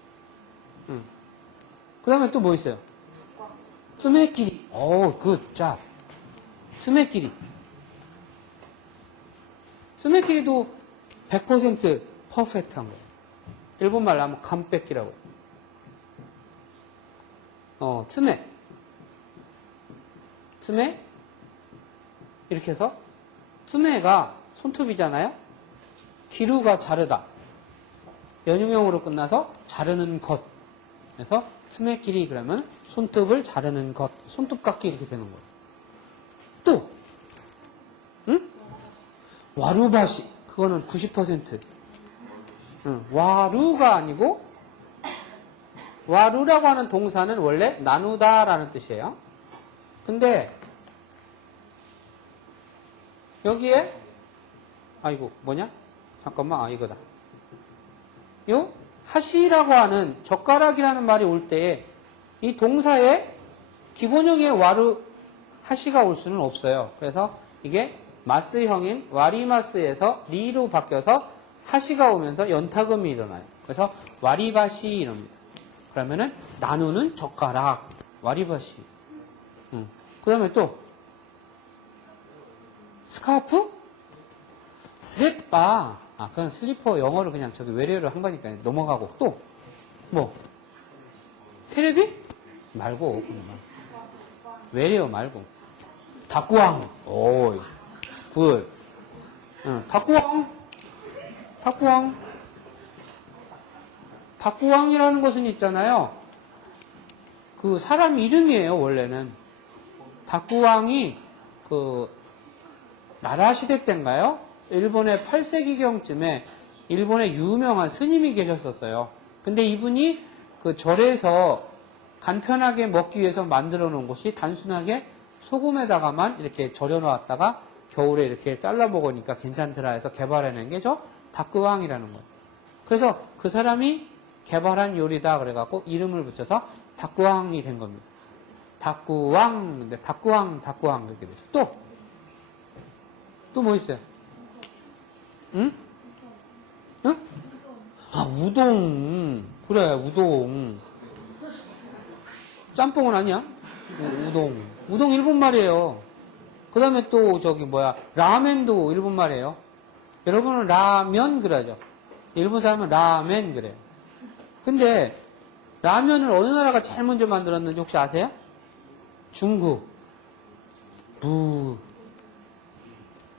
그 다음에 또 뭐 있어요? 스메끼리. 굿, 자. 스메끼리. 스메끼리도 100% 퍼펙트한 거예요. 일본말로 하면 감뺏기라고. 츠메. 이렇게 해서, 츠메가 손톱이잖아요? 기루가 자르다. 연유형으로 끝나서 자르는 것. 그래서 츠메끼리 그러면 손톱을 자르는 것. 손톱깎이 이렇게 되는 거예요. 또, 와루바시. 그거는 90%. 와루가 아니고, 와루라고 하는 동사는 원래 나누다라는 뜻이에요. 근데, 여기에, 잠깐만, 이거다. 요, 하시라고 하는 젓가락이라는 말이 올 때에 이 동사에 기본형의 와루, 하시가 올 수는 없어요. 그래서 이게 마스형인 와리마스에서 리로 바뀌어서 하시가 오면서 연타금이 일어나요. 그래서 와리바시 이럽니다. 그러면은 나누는 젓가락, 와리바시. 그 다음에 또 스카프? 스레빠. 그건 슬리퍼 영어를 그냥 저기 외래어를 한 거니까 넘어가고. 또, 뭐? 테레비? 말고. 외래어 말고. 닭구왕. 굿. 닭구왕. 닭구왕이라는 것은 있잖아요. 그 사람 이름이에요, 원래는. 닭구왕이 나라 시대 때인가요? 일본의 8세기경쯤에 일본의 유명한 스님이 계셨었어요. 근데 이분이 그 절에서 간편하게 먹기 위해서 만들어 놓은 것이 단순하게 소금에다가만 이렇게 절여 놓았다가 겨울에 이렇게 잘라 먹으니까 괜찮더라 해서 개발해낸 게 저 닭구왕이라는 거예요. 그래서 그 사람이 개발한 요리다 그래갖고 이름을 붙여서 닭구왕이 된 겁니다. 닭구왕, 근데 닭구왕 이렇게 되죠. 또 뭐 있어요? 응? 우동. 그래, 우동. 짬뽕은 아니야? 우동 일본 말이에요. 그 다음에 또 라멘도 일본 말이에요. 여러분은 라면 그러죠. 일본 사람은 라멘 그래요. 근데 라면을 어느 나라가 제일 먼저 만들었는지 혹시 아세요? 중국. 부.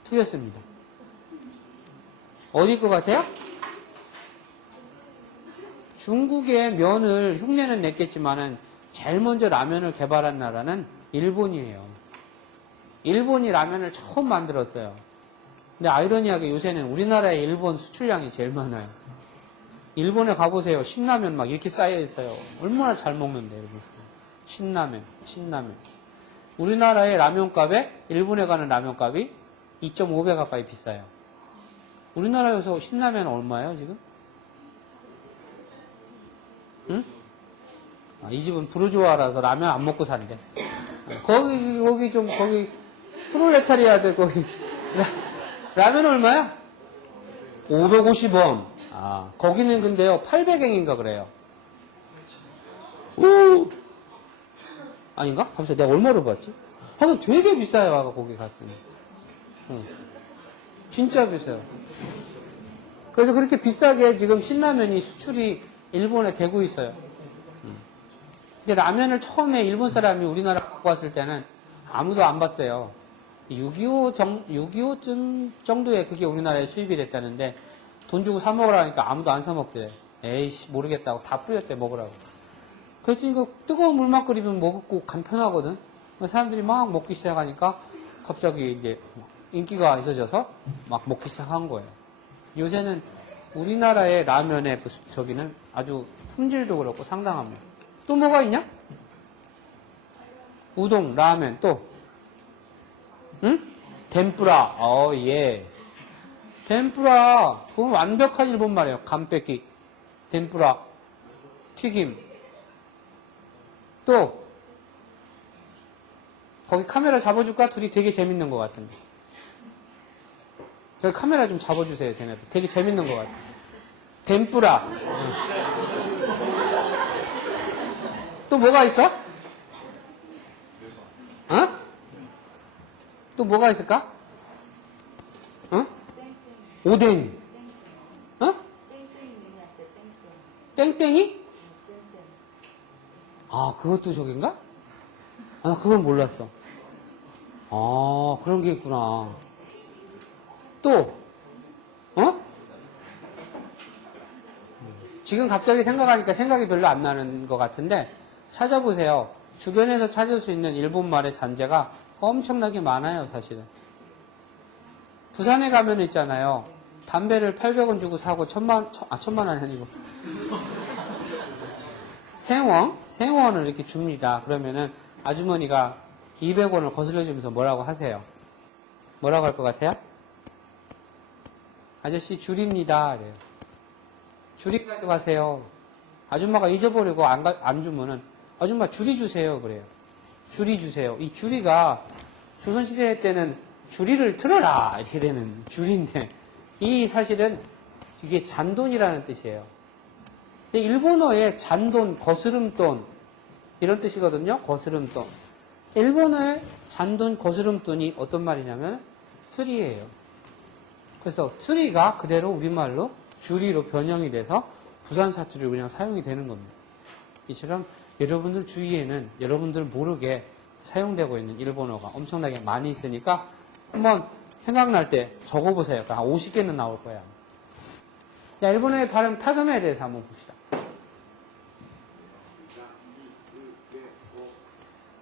틀렸습니다. 어디일 것 같아요? 중국의 면을 흉내는 냈겠지만은 제일 먼저 라면을 개발한 나라는 일본이에요. 일본이 라면을 처음 만들었어요. 근데 아이러니하게 요새는 우리나라의 일본 수출량이 제일 많아요. 일본에 가보세요. 신라면 막 이렇게 쌓여 있어요. 얼마나 잘 먹는데, 여러분. 신라면. 우리나라의 라면값에 일본에 가는 라면값이 2.5배 가까이 비싸요. 우리나라에서 신라면 얼마예요, 지금? 응? 아, 이 집은 부르주아라서 라면 안 먹고 산대. 거기 프롤레타리아들 거기 라면 얼마야? 550원. 아, 거기는 근데요 800엔인가 그래요. 오. 아닌가? 갑자기 내가 얼마로 봤지? 하여튼 되게 비싸요. 아까 거기 갔더니. 응. 진짜 비싸요. 그래서 그렇게 비싸게 지금 신라면이 수출이 일본에 되고 있어요. 근데 라면을 처음에 일본 사람이 우리나라 갖고 왔을 때는 아무도 안 봤어요. 6.25 정도에 그게 우리나라에 수입이 됐다는데 돈 주고 사 먹으라니까 아무도 안 사 먹대. 에이씨 모르겠다고 다 뿌렸대 먹으라고. 그랬더니 그 뜨거운 물만 끓이면 먹고 간편하거든. 사람들이 막 먹기 시작하니까 갑자기 이제 인기가 있어져서 막 먹기 시작한 거예요. 요새는 우리나라의 라면의 그 저기는 아주 품질도 그렇고 상당합니다. 또 뭐가 있냐? 우동, 라면, 또 응? 덴뿌라. 예. 덴뿌라. 그건 완벽한 일본말이에요. 간뺏기. 덴뿌라. 튀김. 또 거기 카메라 잡아줄까? 둘이 되게 재밌는 것 같은데. 저기 카메라 좀 잡아주세요, 쟤네들. 되게 재밌는 것 같아. 덴뿌라. 또 뭐가 있어? 어? 또 뭐가 있을까? 어? 오뎅. 어? 땡땡이? 아, 그것도 저긴가? 아, 그건 몰랐어. 아, 그런 게 있구나. 또, 어? 지금 갑자기 생각하니까 생각이 별로 안 나는 것 같은데, 찾아보세요. 주변에서 찾을 수 있는 일본말의 잔재가 엄청나게 많아요, 사실은. 부산에 가면 있잖아요. 담배를 800원 주고 사고 천만 원이 아니고. 생원을 이렇게 줍니다. 그러면은 아주머니가 200원을 거슬러 주면서 뭐라고 하세요? 뭐라고 할 것 같아요? 아저씨 줄입니다. 그래요. 줄이 가져가세요. 아줌마가 잊어버리고 안 주면은 아줌마 줄이 주세요. 그래요. 줄이 주세요. 이 줄이가 조선시대 때는 줄이를 틀어라 이렇게 되는 줄인데 이 사실은 이게 잔돈이라는 뜻이에요. 근데 일본어의 잔돈, 거스름돈 이런 뜻이거든요. 거스름돈. 일본어의 잔돈, 거스름돈이 어떤 말이냐면 쓰리예요. 그래서 쓰리가 그대로 우리말로 주리로 변형이 돼서 부산 사투리로 그냥 사용이 되는 겁니다. 이처럼 여러분들 주위에는 여러분들 모르게 사용되고 있는 일본어가 엄청나게 많이 있으니까 한번 생각날 때 적어보세요. 한 50개는 나올 거예요. 자, 일본어의 발음 타금에 대해서 한번 봅시다.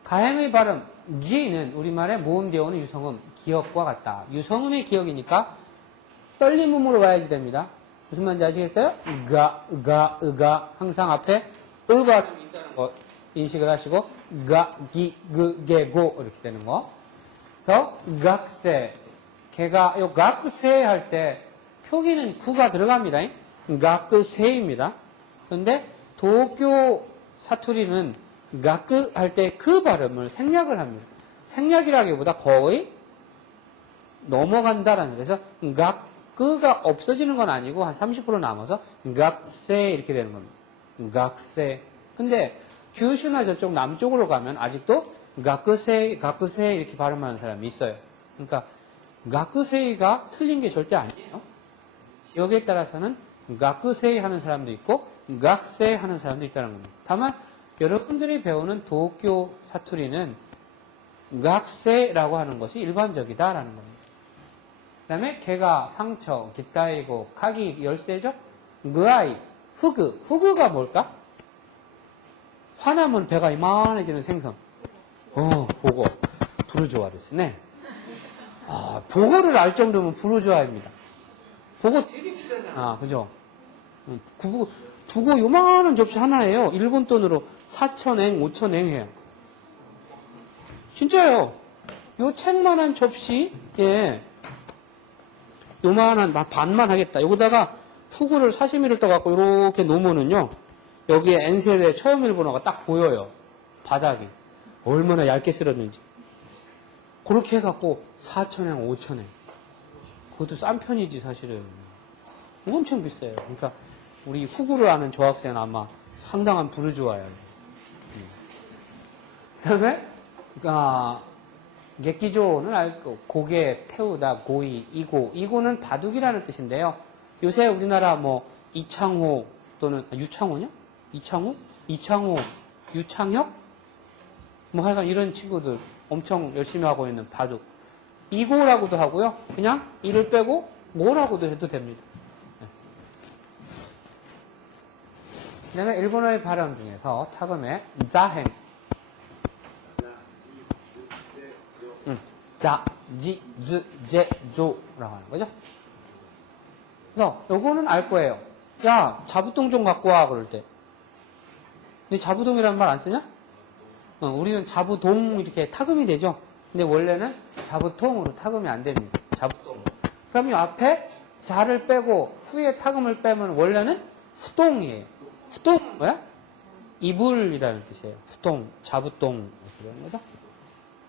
가행의 발음 G는 우리말의 모음되어 오는 유성음 기억과 같다. 유성음의 기억이니까 떨림음으로 봐야지 됩니다. 무슨 말인지 아시겠어요? 으가 항상 앞에 으 발음이 있다는 거 인식을 하시고 게, 고 이렇게 되는 거. 그래서 각세 걔가 요 각세 할 때 표기는 구가 들어갑니다. 각세입니다. 그런데 도쿄 사투리는 가크 할 때 그 발음을 생략을 합니다. 생략이라기보다 거의 넘어간다라는 거예요. 그래서 각그가 없어지는 건 아니고 한 30% 남아서 각세 이렇게 되는 겁니다. 각세. 근데 규슈나 저쪽 남쪽으로 가면 아직도 가크세 이렇게 발음하는 사람이 있어요. 그러니까 가크세이가 틀린 게 절대 아니에요. 지역에 따라서는 가쿠세이 하는 사람도 있고 각세 하는 사람도 있다는 겁니다. 다만 여러분들이 배우는 도쿄 사투리는 각세라고 하는 것이 일반적이다라는 겁니다. 그 다음에 개가 상처, 기타이고 각이 열쇠죠. 그아이, 후그가 뭘까? 화나면 배가 이만해지는 생선. 보고 부르조아ですね. 보고를 알 정도면 부르조아입니다. 보고 되게 비싸잖아. 그죠? 부고 요만한 접시 하나예요. 일본 돈으로 4,000엔, 5,000엔 해요. 진짜요. 요 책만한 접시, 예. 요만한, 반만 하겠다. 여기다가 푸구를 사시미를 떠갖고 이렇게 놓으면은요, 여기에 엔셀의 처음 일본어가 딱 보여요. 바닥이. 얼마나 얇게 쓸었는지. 그렇게 해갖고 4,000엔, 5,000엔. 그것도 싼 편이지, 사실은. 엄청 비싸요. 그러니까, 우리 후구를 아는 저 학생은 아마 상당한 부르주아예요. 그 다음에, 객기조는 알고, 고개, 태우다, 고이, 이고는 바둑이라는 뜻인데요. 요새 우리나라 이창호 또는, 유창호냐? 이창호? 유창혁? 하여간 이런 친구들 엄청 열심히 하고 있는 바둑. 이고라고도 하고요. 그냥 이를 빼고 뭐라고도 해도 됩니다. 그 다음에 일본어의 발음 중에서 타금의 자행, 자, 지, 즈, 제, 조라고 하는 거죠. 그래서 요거는 알 거예요. 야, 자부동 좀 갖고 와 그럴 때. 근데 자부동이라는 말 안 쓰냐? 우리는 자부동 이렇게 타금이 되죠. 근데 원래는 자부통으로 타금이 안 됩니다. 자부동. 그럼 이 앞에 자를 빼고 후에 타금을 빼면 원래는 후동이에요. 후동은 뭐야? 이불이라는 뜻이에요. 후동, 자부동 이렇게 되는 거죠.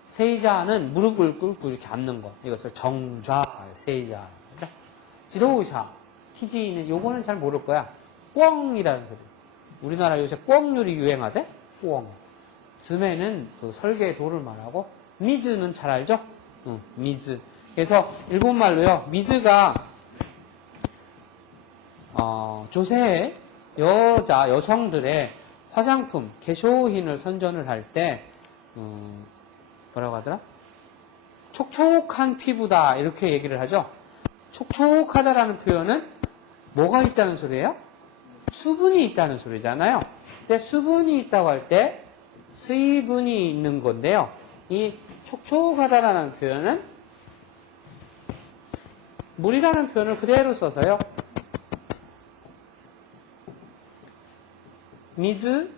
세이자는 무릎을 꿇고 이렇게 앉는 거. 이것을 정좌, 세이자. 지도우샤, 키지는 요거는 잘 모를 거야. 꿩이라는 소리. 우리나라 요새 꿩요리 유행하대? 꿩. 즈메는 그 설계의 도를 말하고, 미즈는 잘 알죠? 미즈. 그래서 일본말로요, 미즈가, 조세의 여성들의 화장품,化粧品을 선전을 할 때, 뭐라고 하더라? 촉촉한 피부다, 이렇게 얘기를 하죠. 촉촉하다라는 표현은 뭐가 있다는 소리예요? 수분이 있다는 소리잖아요. 근데 수분이 있다고 할 때 수분이 있는 건데요. 이 촉촉하다라는 표현은 물이라는 표현을 그대로 써서요. 미즈,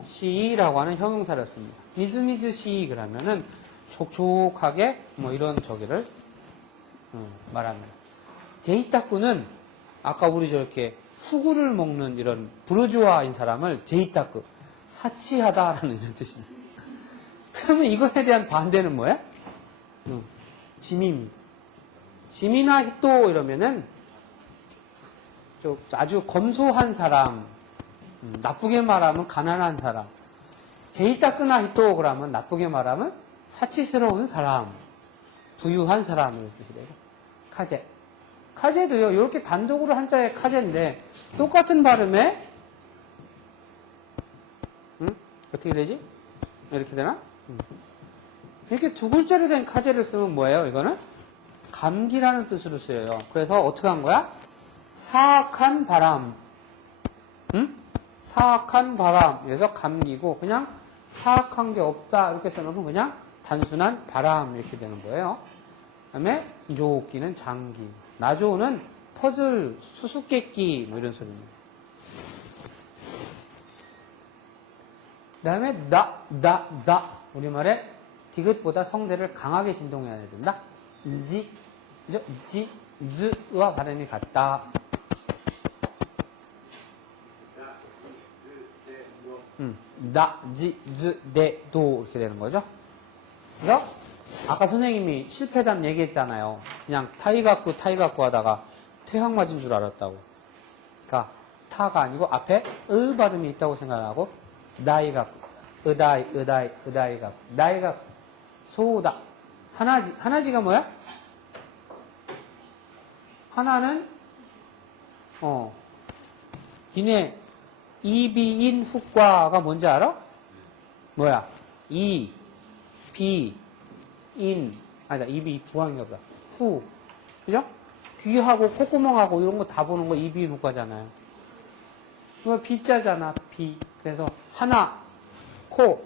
시라고 하는 형용사를 씁니다. 미즈, 그러면은 촉촉하게 이런 저기를 말합니다. 제이타쿠는 아까 우리 저렇게 후구를 먹는 이런 부르주아인 사람을 제이타쿠, 사치하다라는 이런 뜻입니다. 그러면 이거에 대한 반대는 뭐야? 지미나 히토 이러면은 아주 검소한 사람, 나쁘게 말하면 가난한 사람. 제이타쿠나 히토 그러면 나쁘게 말하면 사치스러운 사람, 부유한 사람을 이렇게 되고. 카제도요, 이렇게 단독으로 한자의 카제인데, 똑같은 발음에, 어떻게 되지? 이렇게 되나? 이렇게 두 글자로 된 카제를 쓰면 뭐예요, 이거는? 감기라는 뜻으로 쓰여요. 그래서 어떻게 한 거야? 사악한 바람. 사악한 바람. 그래서 감기고, 그냥 사악한 게 없다. 이렇게 써놓으면 그냥 단순한 바람. 이렇게 되는 거예요. 그 다음에, 조기는 장기. 나조는 퍼즐, 수수께끼, 이런 소리입니다. 그 다음에, 다. 우리말에 디귿보다 성대를 강하게 진동해야 된다. 그죠? 즈와 발음이 같다. 도 이렇게 되는 거죠. 그래서 아까 선생님이 실패담 얘기했잖아요. 그냥 타이가쿠 하다가 퇴학 맞은 줄 알았다고. 그러니까 타가 아니고 앞에 발음이 있다고 생각하고 다이가쿠, 다이가쿠, 다이가쿠, 소다. 하나지가 뭐야? 하나는 니네 이비인 후과가 뭔지 알아? 뭐야? 이, 비, 인, 아니다, 이비 부항인가 보다. 후. 그죠? 귀하고 콧구멍하고 이런 거 다 보는 거 이비인 후과잖아요. 이거 비자잖아, 비. 그래서 하나, 코.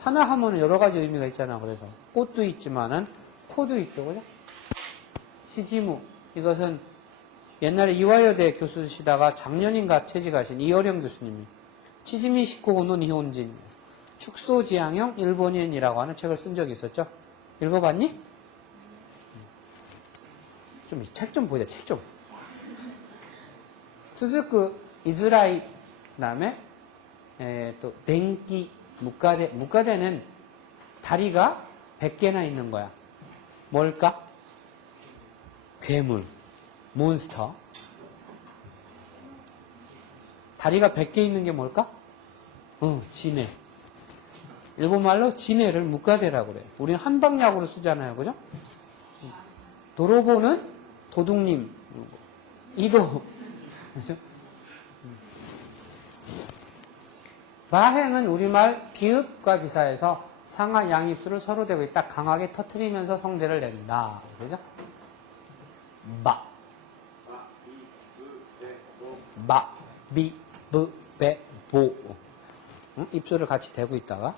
하나 하면은 여러 가지 의미가 있잖아. 그래서 꽃도 있지만은 코도 있죠. 그죠? 시지무. 이것은 옛날에 이화여대 교수시다가 작년인가 퇴직하신 이어령 교수님이 치지미 시코고노 니혼진 축소지향형 일본인이라고 하는 책을 쓴 적이 있었죠. 읽어봤니? 좀 책 좀 보자. 책 좀. 스즈쿠 이즈라이 그다음에 또 벤기 묵가대는 다리가 100개나 있는 거야. 뭘까? 괴물. 몬스터. 다리가 100개 있는 게 뭘까? 지네. 일본말로 지네를 묵가대라고 그래요. 우리는 한방약으로 쓰잖아요. 그죠? 도로보는 도둑님. 이도. 그죠? 마행은 우리말 비읍과 비사해서 상하 양입술을 서로 대고 있다 강하게 터트리면서 성대를 낸다. 그죠? 비, 브, 배, 보. 입술을 같이 대고 있다가.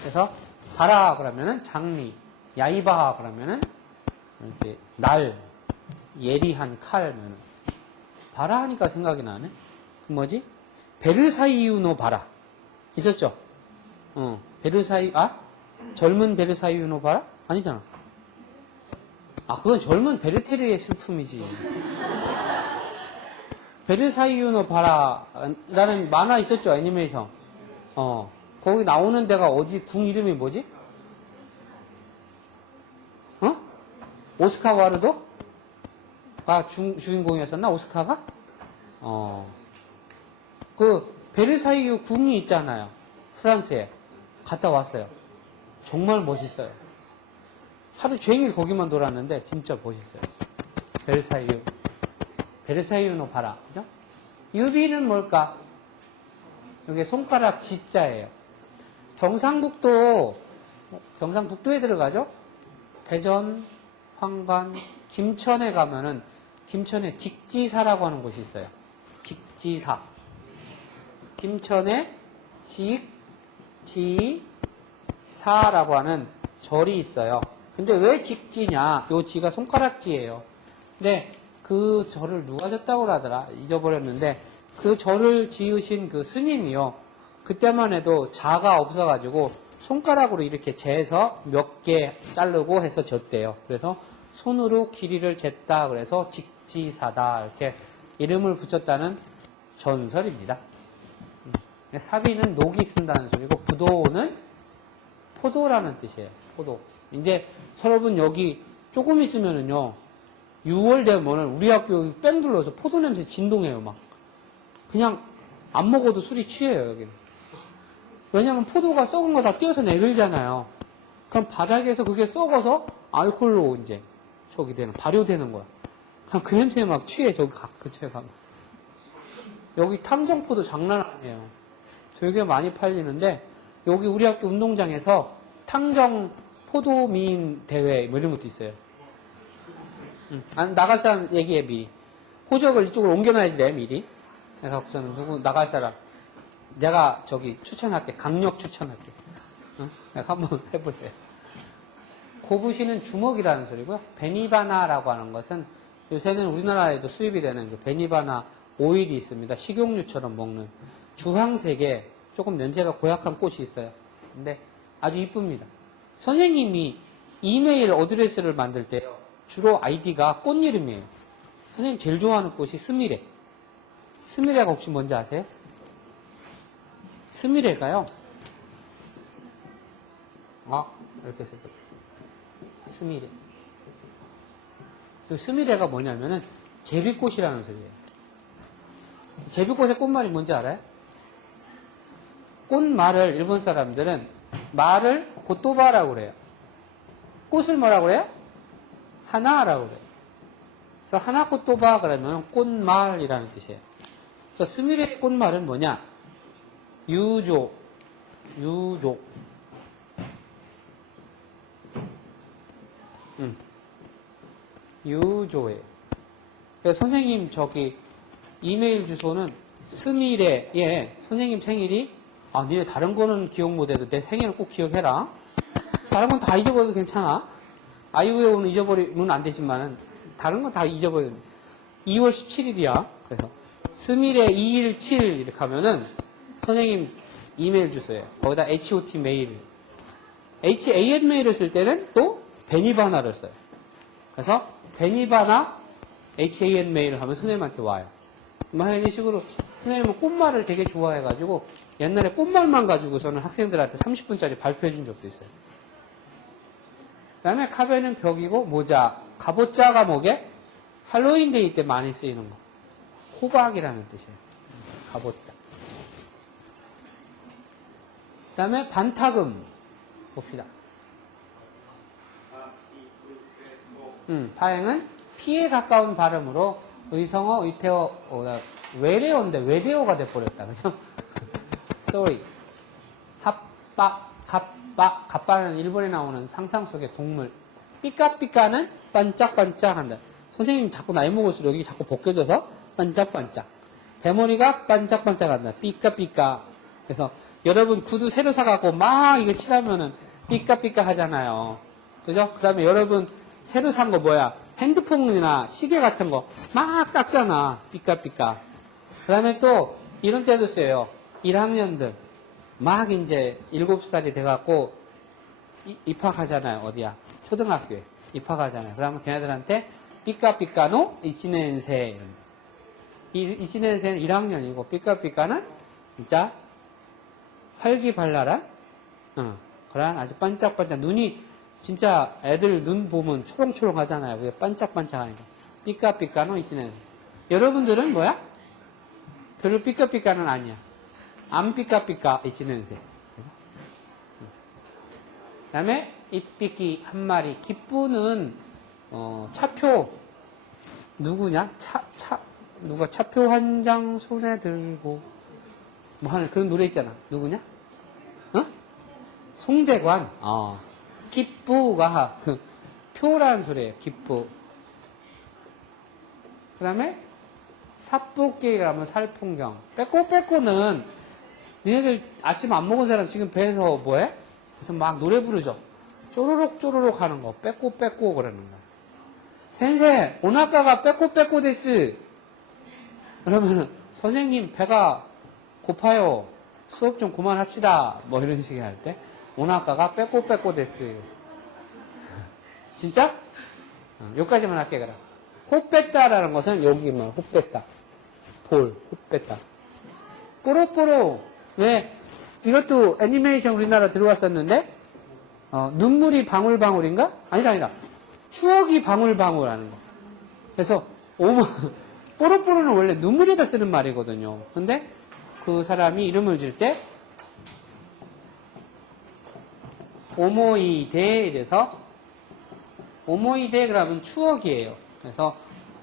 그래서, 바라 그러면은 장미, 야이바 그러면은 이렇게 날, 예리한 칼. 바라 하니까 생각이 나네. 그 뭐지? 베르사유노 바라. 있었죠? 젊은 베르사유노 바라? 아니잖아. 그건 젊은 베르테르의 슬픔이지. 베르사유노 바라라는 만화 있었죠, 애니메이션. 거기 나오는 데가 어디, 궁 이름이 뭐지? 오스카 와르도가 주인공이었었나, 오스카가? 그, 베르사유 궁이 있잖아요. 프랑스에. 갔다 왔어요. 정말 멋있어요. 하루 종일 거기만 돌았는데, 진짜 멋있어요. 베르사유노 바라. 그죠? 유비는 뭘까? 여기 손가락 G자예요. 경상북도에 들어가죠? 대전, 황간, 김천에 가면은, 김천에 직지사라고 하는 곳이 있어요. 직지사. 김천에 직지사라고 하는 절이 있어요. 근데 왜 직지냐? 요 지가 손가락지예요. 근데 그 절을 누가 졌다고 하더라? 잊어버렸는데 그 절을 지으신 그 스님이요. 그때만 해도 자가 없어가지고 손가락으로 이렇게 재서 몇 개 자르고 해서 졌대요. 그래서 손으로 길이를 쟀다. 그래서 직지사다. 이렇게 이름을 붙였다는 전설입니다. 사비는 녹이 쓴다는 소리고 부도는 포도라는 뜻이에요. 포도. 이제 여러분 여기 조금 있으면은요. 6월 되면은 우리 학교 뺑 둘러서 포도 냄새 진동해요. 막 그냥 안 먹어도 술이 취해요. 여기는. 왜냐면 포도가 썩은 거 다 띄어서 내밀잖아요. 그럼 바닥에서 그게 썩어서 알코올로 이제 저기 되는 발효되는 거야. 그냥 그 냄새에 막 취해. 저기 그쪽에 가면. 여기 탐정포도 장난 아니에요. 되게 많이 팔리는데 여기 우리 학교 운동장에서 탕정 포도미인 대회 뭐 이런 것도 있어요. 나갈 사람 얘기해 미리. 호적을 이쪽으로 옮겨놔야지 돼 미리. 그래서 저는 누구 나갈 사람 내가 저기 추천할게. 강력 추천할게. 내가 한번 해보세요. 고부시는 주먹이라는 소리고요. 베니바나라고 하는 것은 요새는 우리나라에도 수입이 되는 그 베니바나 오일이 있습니다. 식용유처럼 먹는 주황색에 조금 냄새가 고약한 꽃이 있어요. 근데 아주 이쁩니다. 선생님이 이메일 어드레스를 만들 때요. 주로 아이디가 꽃 이름이에요. 선생님 제일 좋아하는 꽃이 스미레. 스미레가 혹시 뭔지 아세요? 스미레가요. 이렇게 써요. 스미레. 그 스미레가 뭐냐면은 제비꽃이라는 소리예요. 제비꽃의 꽃말이 뭔지 알아요? 꽃말을 일본 사람들은 말을 고토바라고 그래요. 꽃을 뭐라고 그래요? 하나라고 그래요. 그래서 하나꽃도바 그러면 꽃말이라는 뜻이에요. 그래서 스미레 꽃말은 뭐냐? 유족. 유조예요. 그래서 선생님 저기 이메일 주소는 스미레에 선생님 생일이 니네 다른 거는 기억 못해도 내 생일은 꼭 기억해라. 다른 건 다 잊어버려도 괜찮아. 아이오에오는 잊어버리면 안 되지만은 다른 건 다 잊어버려. 2월 17일이야. 그래서 스미레 217 이렇게 하면은 선생님 이메일 주소예요. 거기다 HOT 메일. HAN 메일을 쓸 때는 또 베니바나를 써요. 그래서 베니바나 HAN 메일을 하면 선생님한테 와요. 이런 식으로 선생님은 꽃말을 되게 좋아해가지고 옛날에 꽃말만 가지고서는 학생들한테 30분짜리 발표해 준 적도 있어요. 그 다음에 카베는 벽이고 모자. 가보자가 뭐게? 할로윈데이 때 많이 쓰이는 거. 호박이라는 뜻이에요. 가보자. 그 다음에 반타금 봅시다. 파행은 피에 가까운 발음으로 의성어, 의태어, 외래어인데 외대어가 돼버렸다. 그죠? sorry. 합박, 갑박. 갑바는 일본에 나오는 상상 속의 동물. 삐까삐까는 반짝반짝한다. 선생님 자꾸 나이 먹을수록 여기 자꾸 벗겨져서 반짝반짝. 대머리가 반짝반짝한다. 삐까삐까. 그래서 여러분 구두 새로 사갖고 막 이거 칠하면은 삐까삐까 하잖아요. 그죠? 그 다음에 여러분 새로 산 거 뭐야? 핸드폰이나 시계 같은 거 막 닦잖아. 삐까삐까. 그 다음에 또 이런 때도 써요. 1학년들 막 이제 7살이 돼갖고 입학하잖아요. 어디야? 초등학교에 입학하잖아요. 그러면 걔네들한테 삐까삐까노 이치넨세. 이치넨세는 1학년이고 삐까삐까는 진짜 활기발랄한 그런 아주 반짝반짝 눈이 진짜 애들 눈 보면 초롱초롱 하잖아요. 그게 반짝반짝하니까 삐까삐까노 이치넨세. 여러분들은 뭐야? 별로 삐까삐까는 아니야. 안 삐까삐까 이치넨세. 그 다음에 이삐끼 한 마리. 기쁘는 차표 누구냐? 누가 차표 한 장 손에 들고 뭐 하는 그런 노래 있잖아. 누구냐? 송대관. 기쁘가 표라는 소리예요. 기쁘. 그 다음에 삽붙기가 하면 살풍경. 빼꼬빼꼬는 니네들 아침 안 먹은 사람 지금 배에서 뭐해? 그래서 막 노래 부르죠. 쪼로록 쪼로록 하는 거. 빼꼬빼꼬 그러는 거야. 센세 오나카가 빼꼬빼꼬 데스. 그러면은 선생님 배가 고파요. 수업 좀 그만합시다. 뭐 이런 식의 할 때 오나카가 빼꼬빼꼬 데스. 진짜? 여기까지만 할게 그럼. 호 뺐다라는 것은 여기만 호 뺐다. 볼, 호 뺐다. 뽀로뽀로. 왜? 이것도 애니메이션 우리나라 들어왔었는데 눈물이 방울방울인가? 아니다. 추억이 방울방울하는 거. 그래서 뽀로뽀로는 원래 눈물에다 쓰는 말이거든요. 근데 그 사람이 이름을 줄 때 오모이데 이래서 오모이데 그러면 추억이에요. 그래서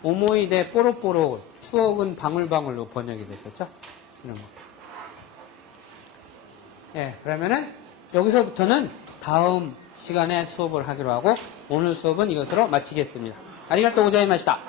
오모이데 뽀로뽀로 추억은 방울방울로 번역이 됐었죠. 이런 거. 예, 그러면은 여기서부터는 다음 시간에 수업을 하기로 하고 오늘 수업은 이것으로 마치겠습니다. 아리가또 고자이마시다.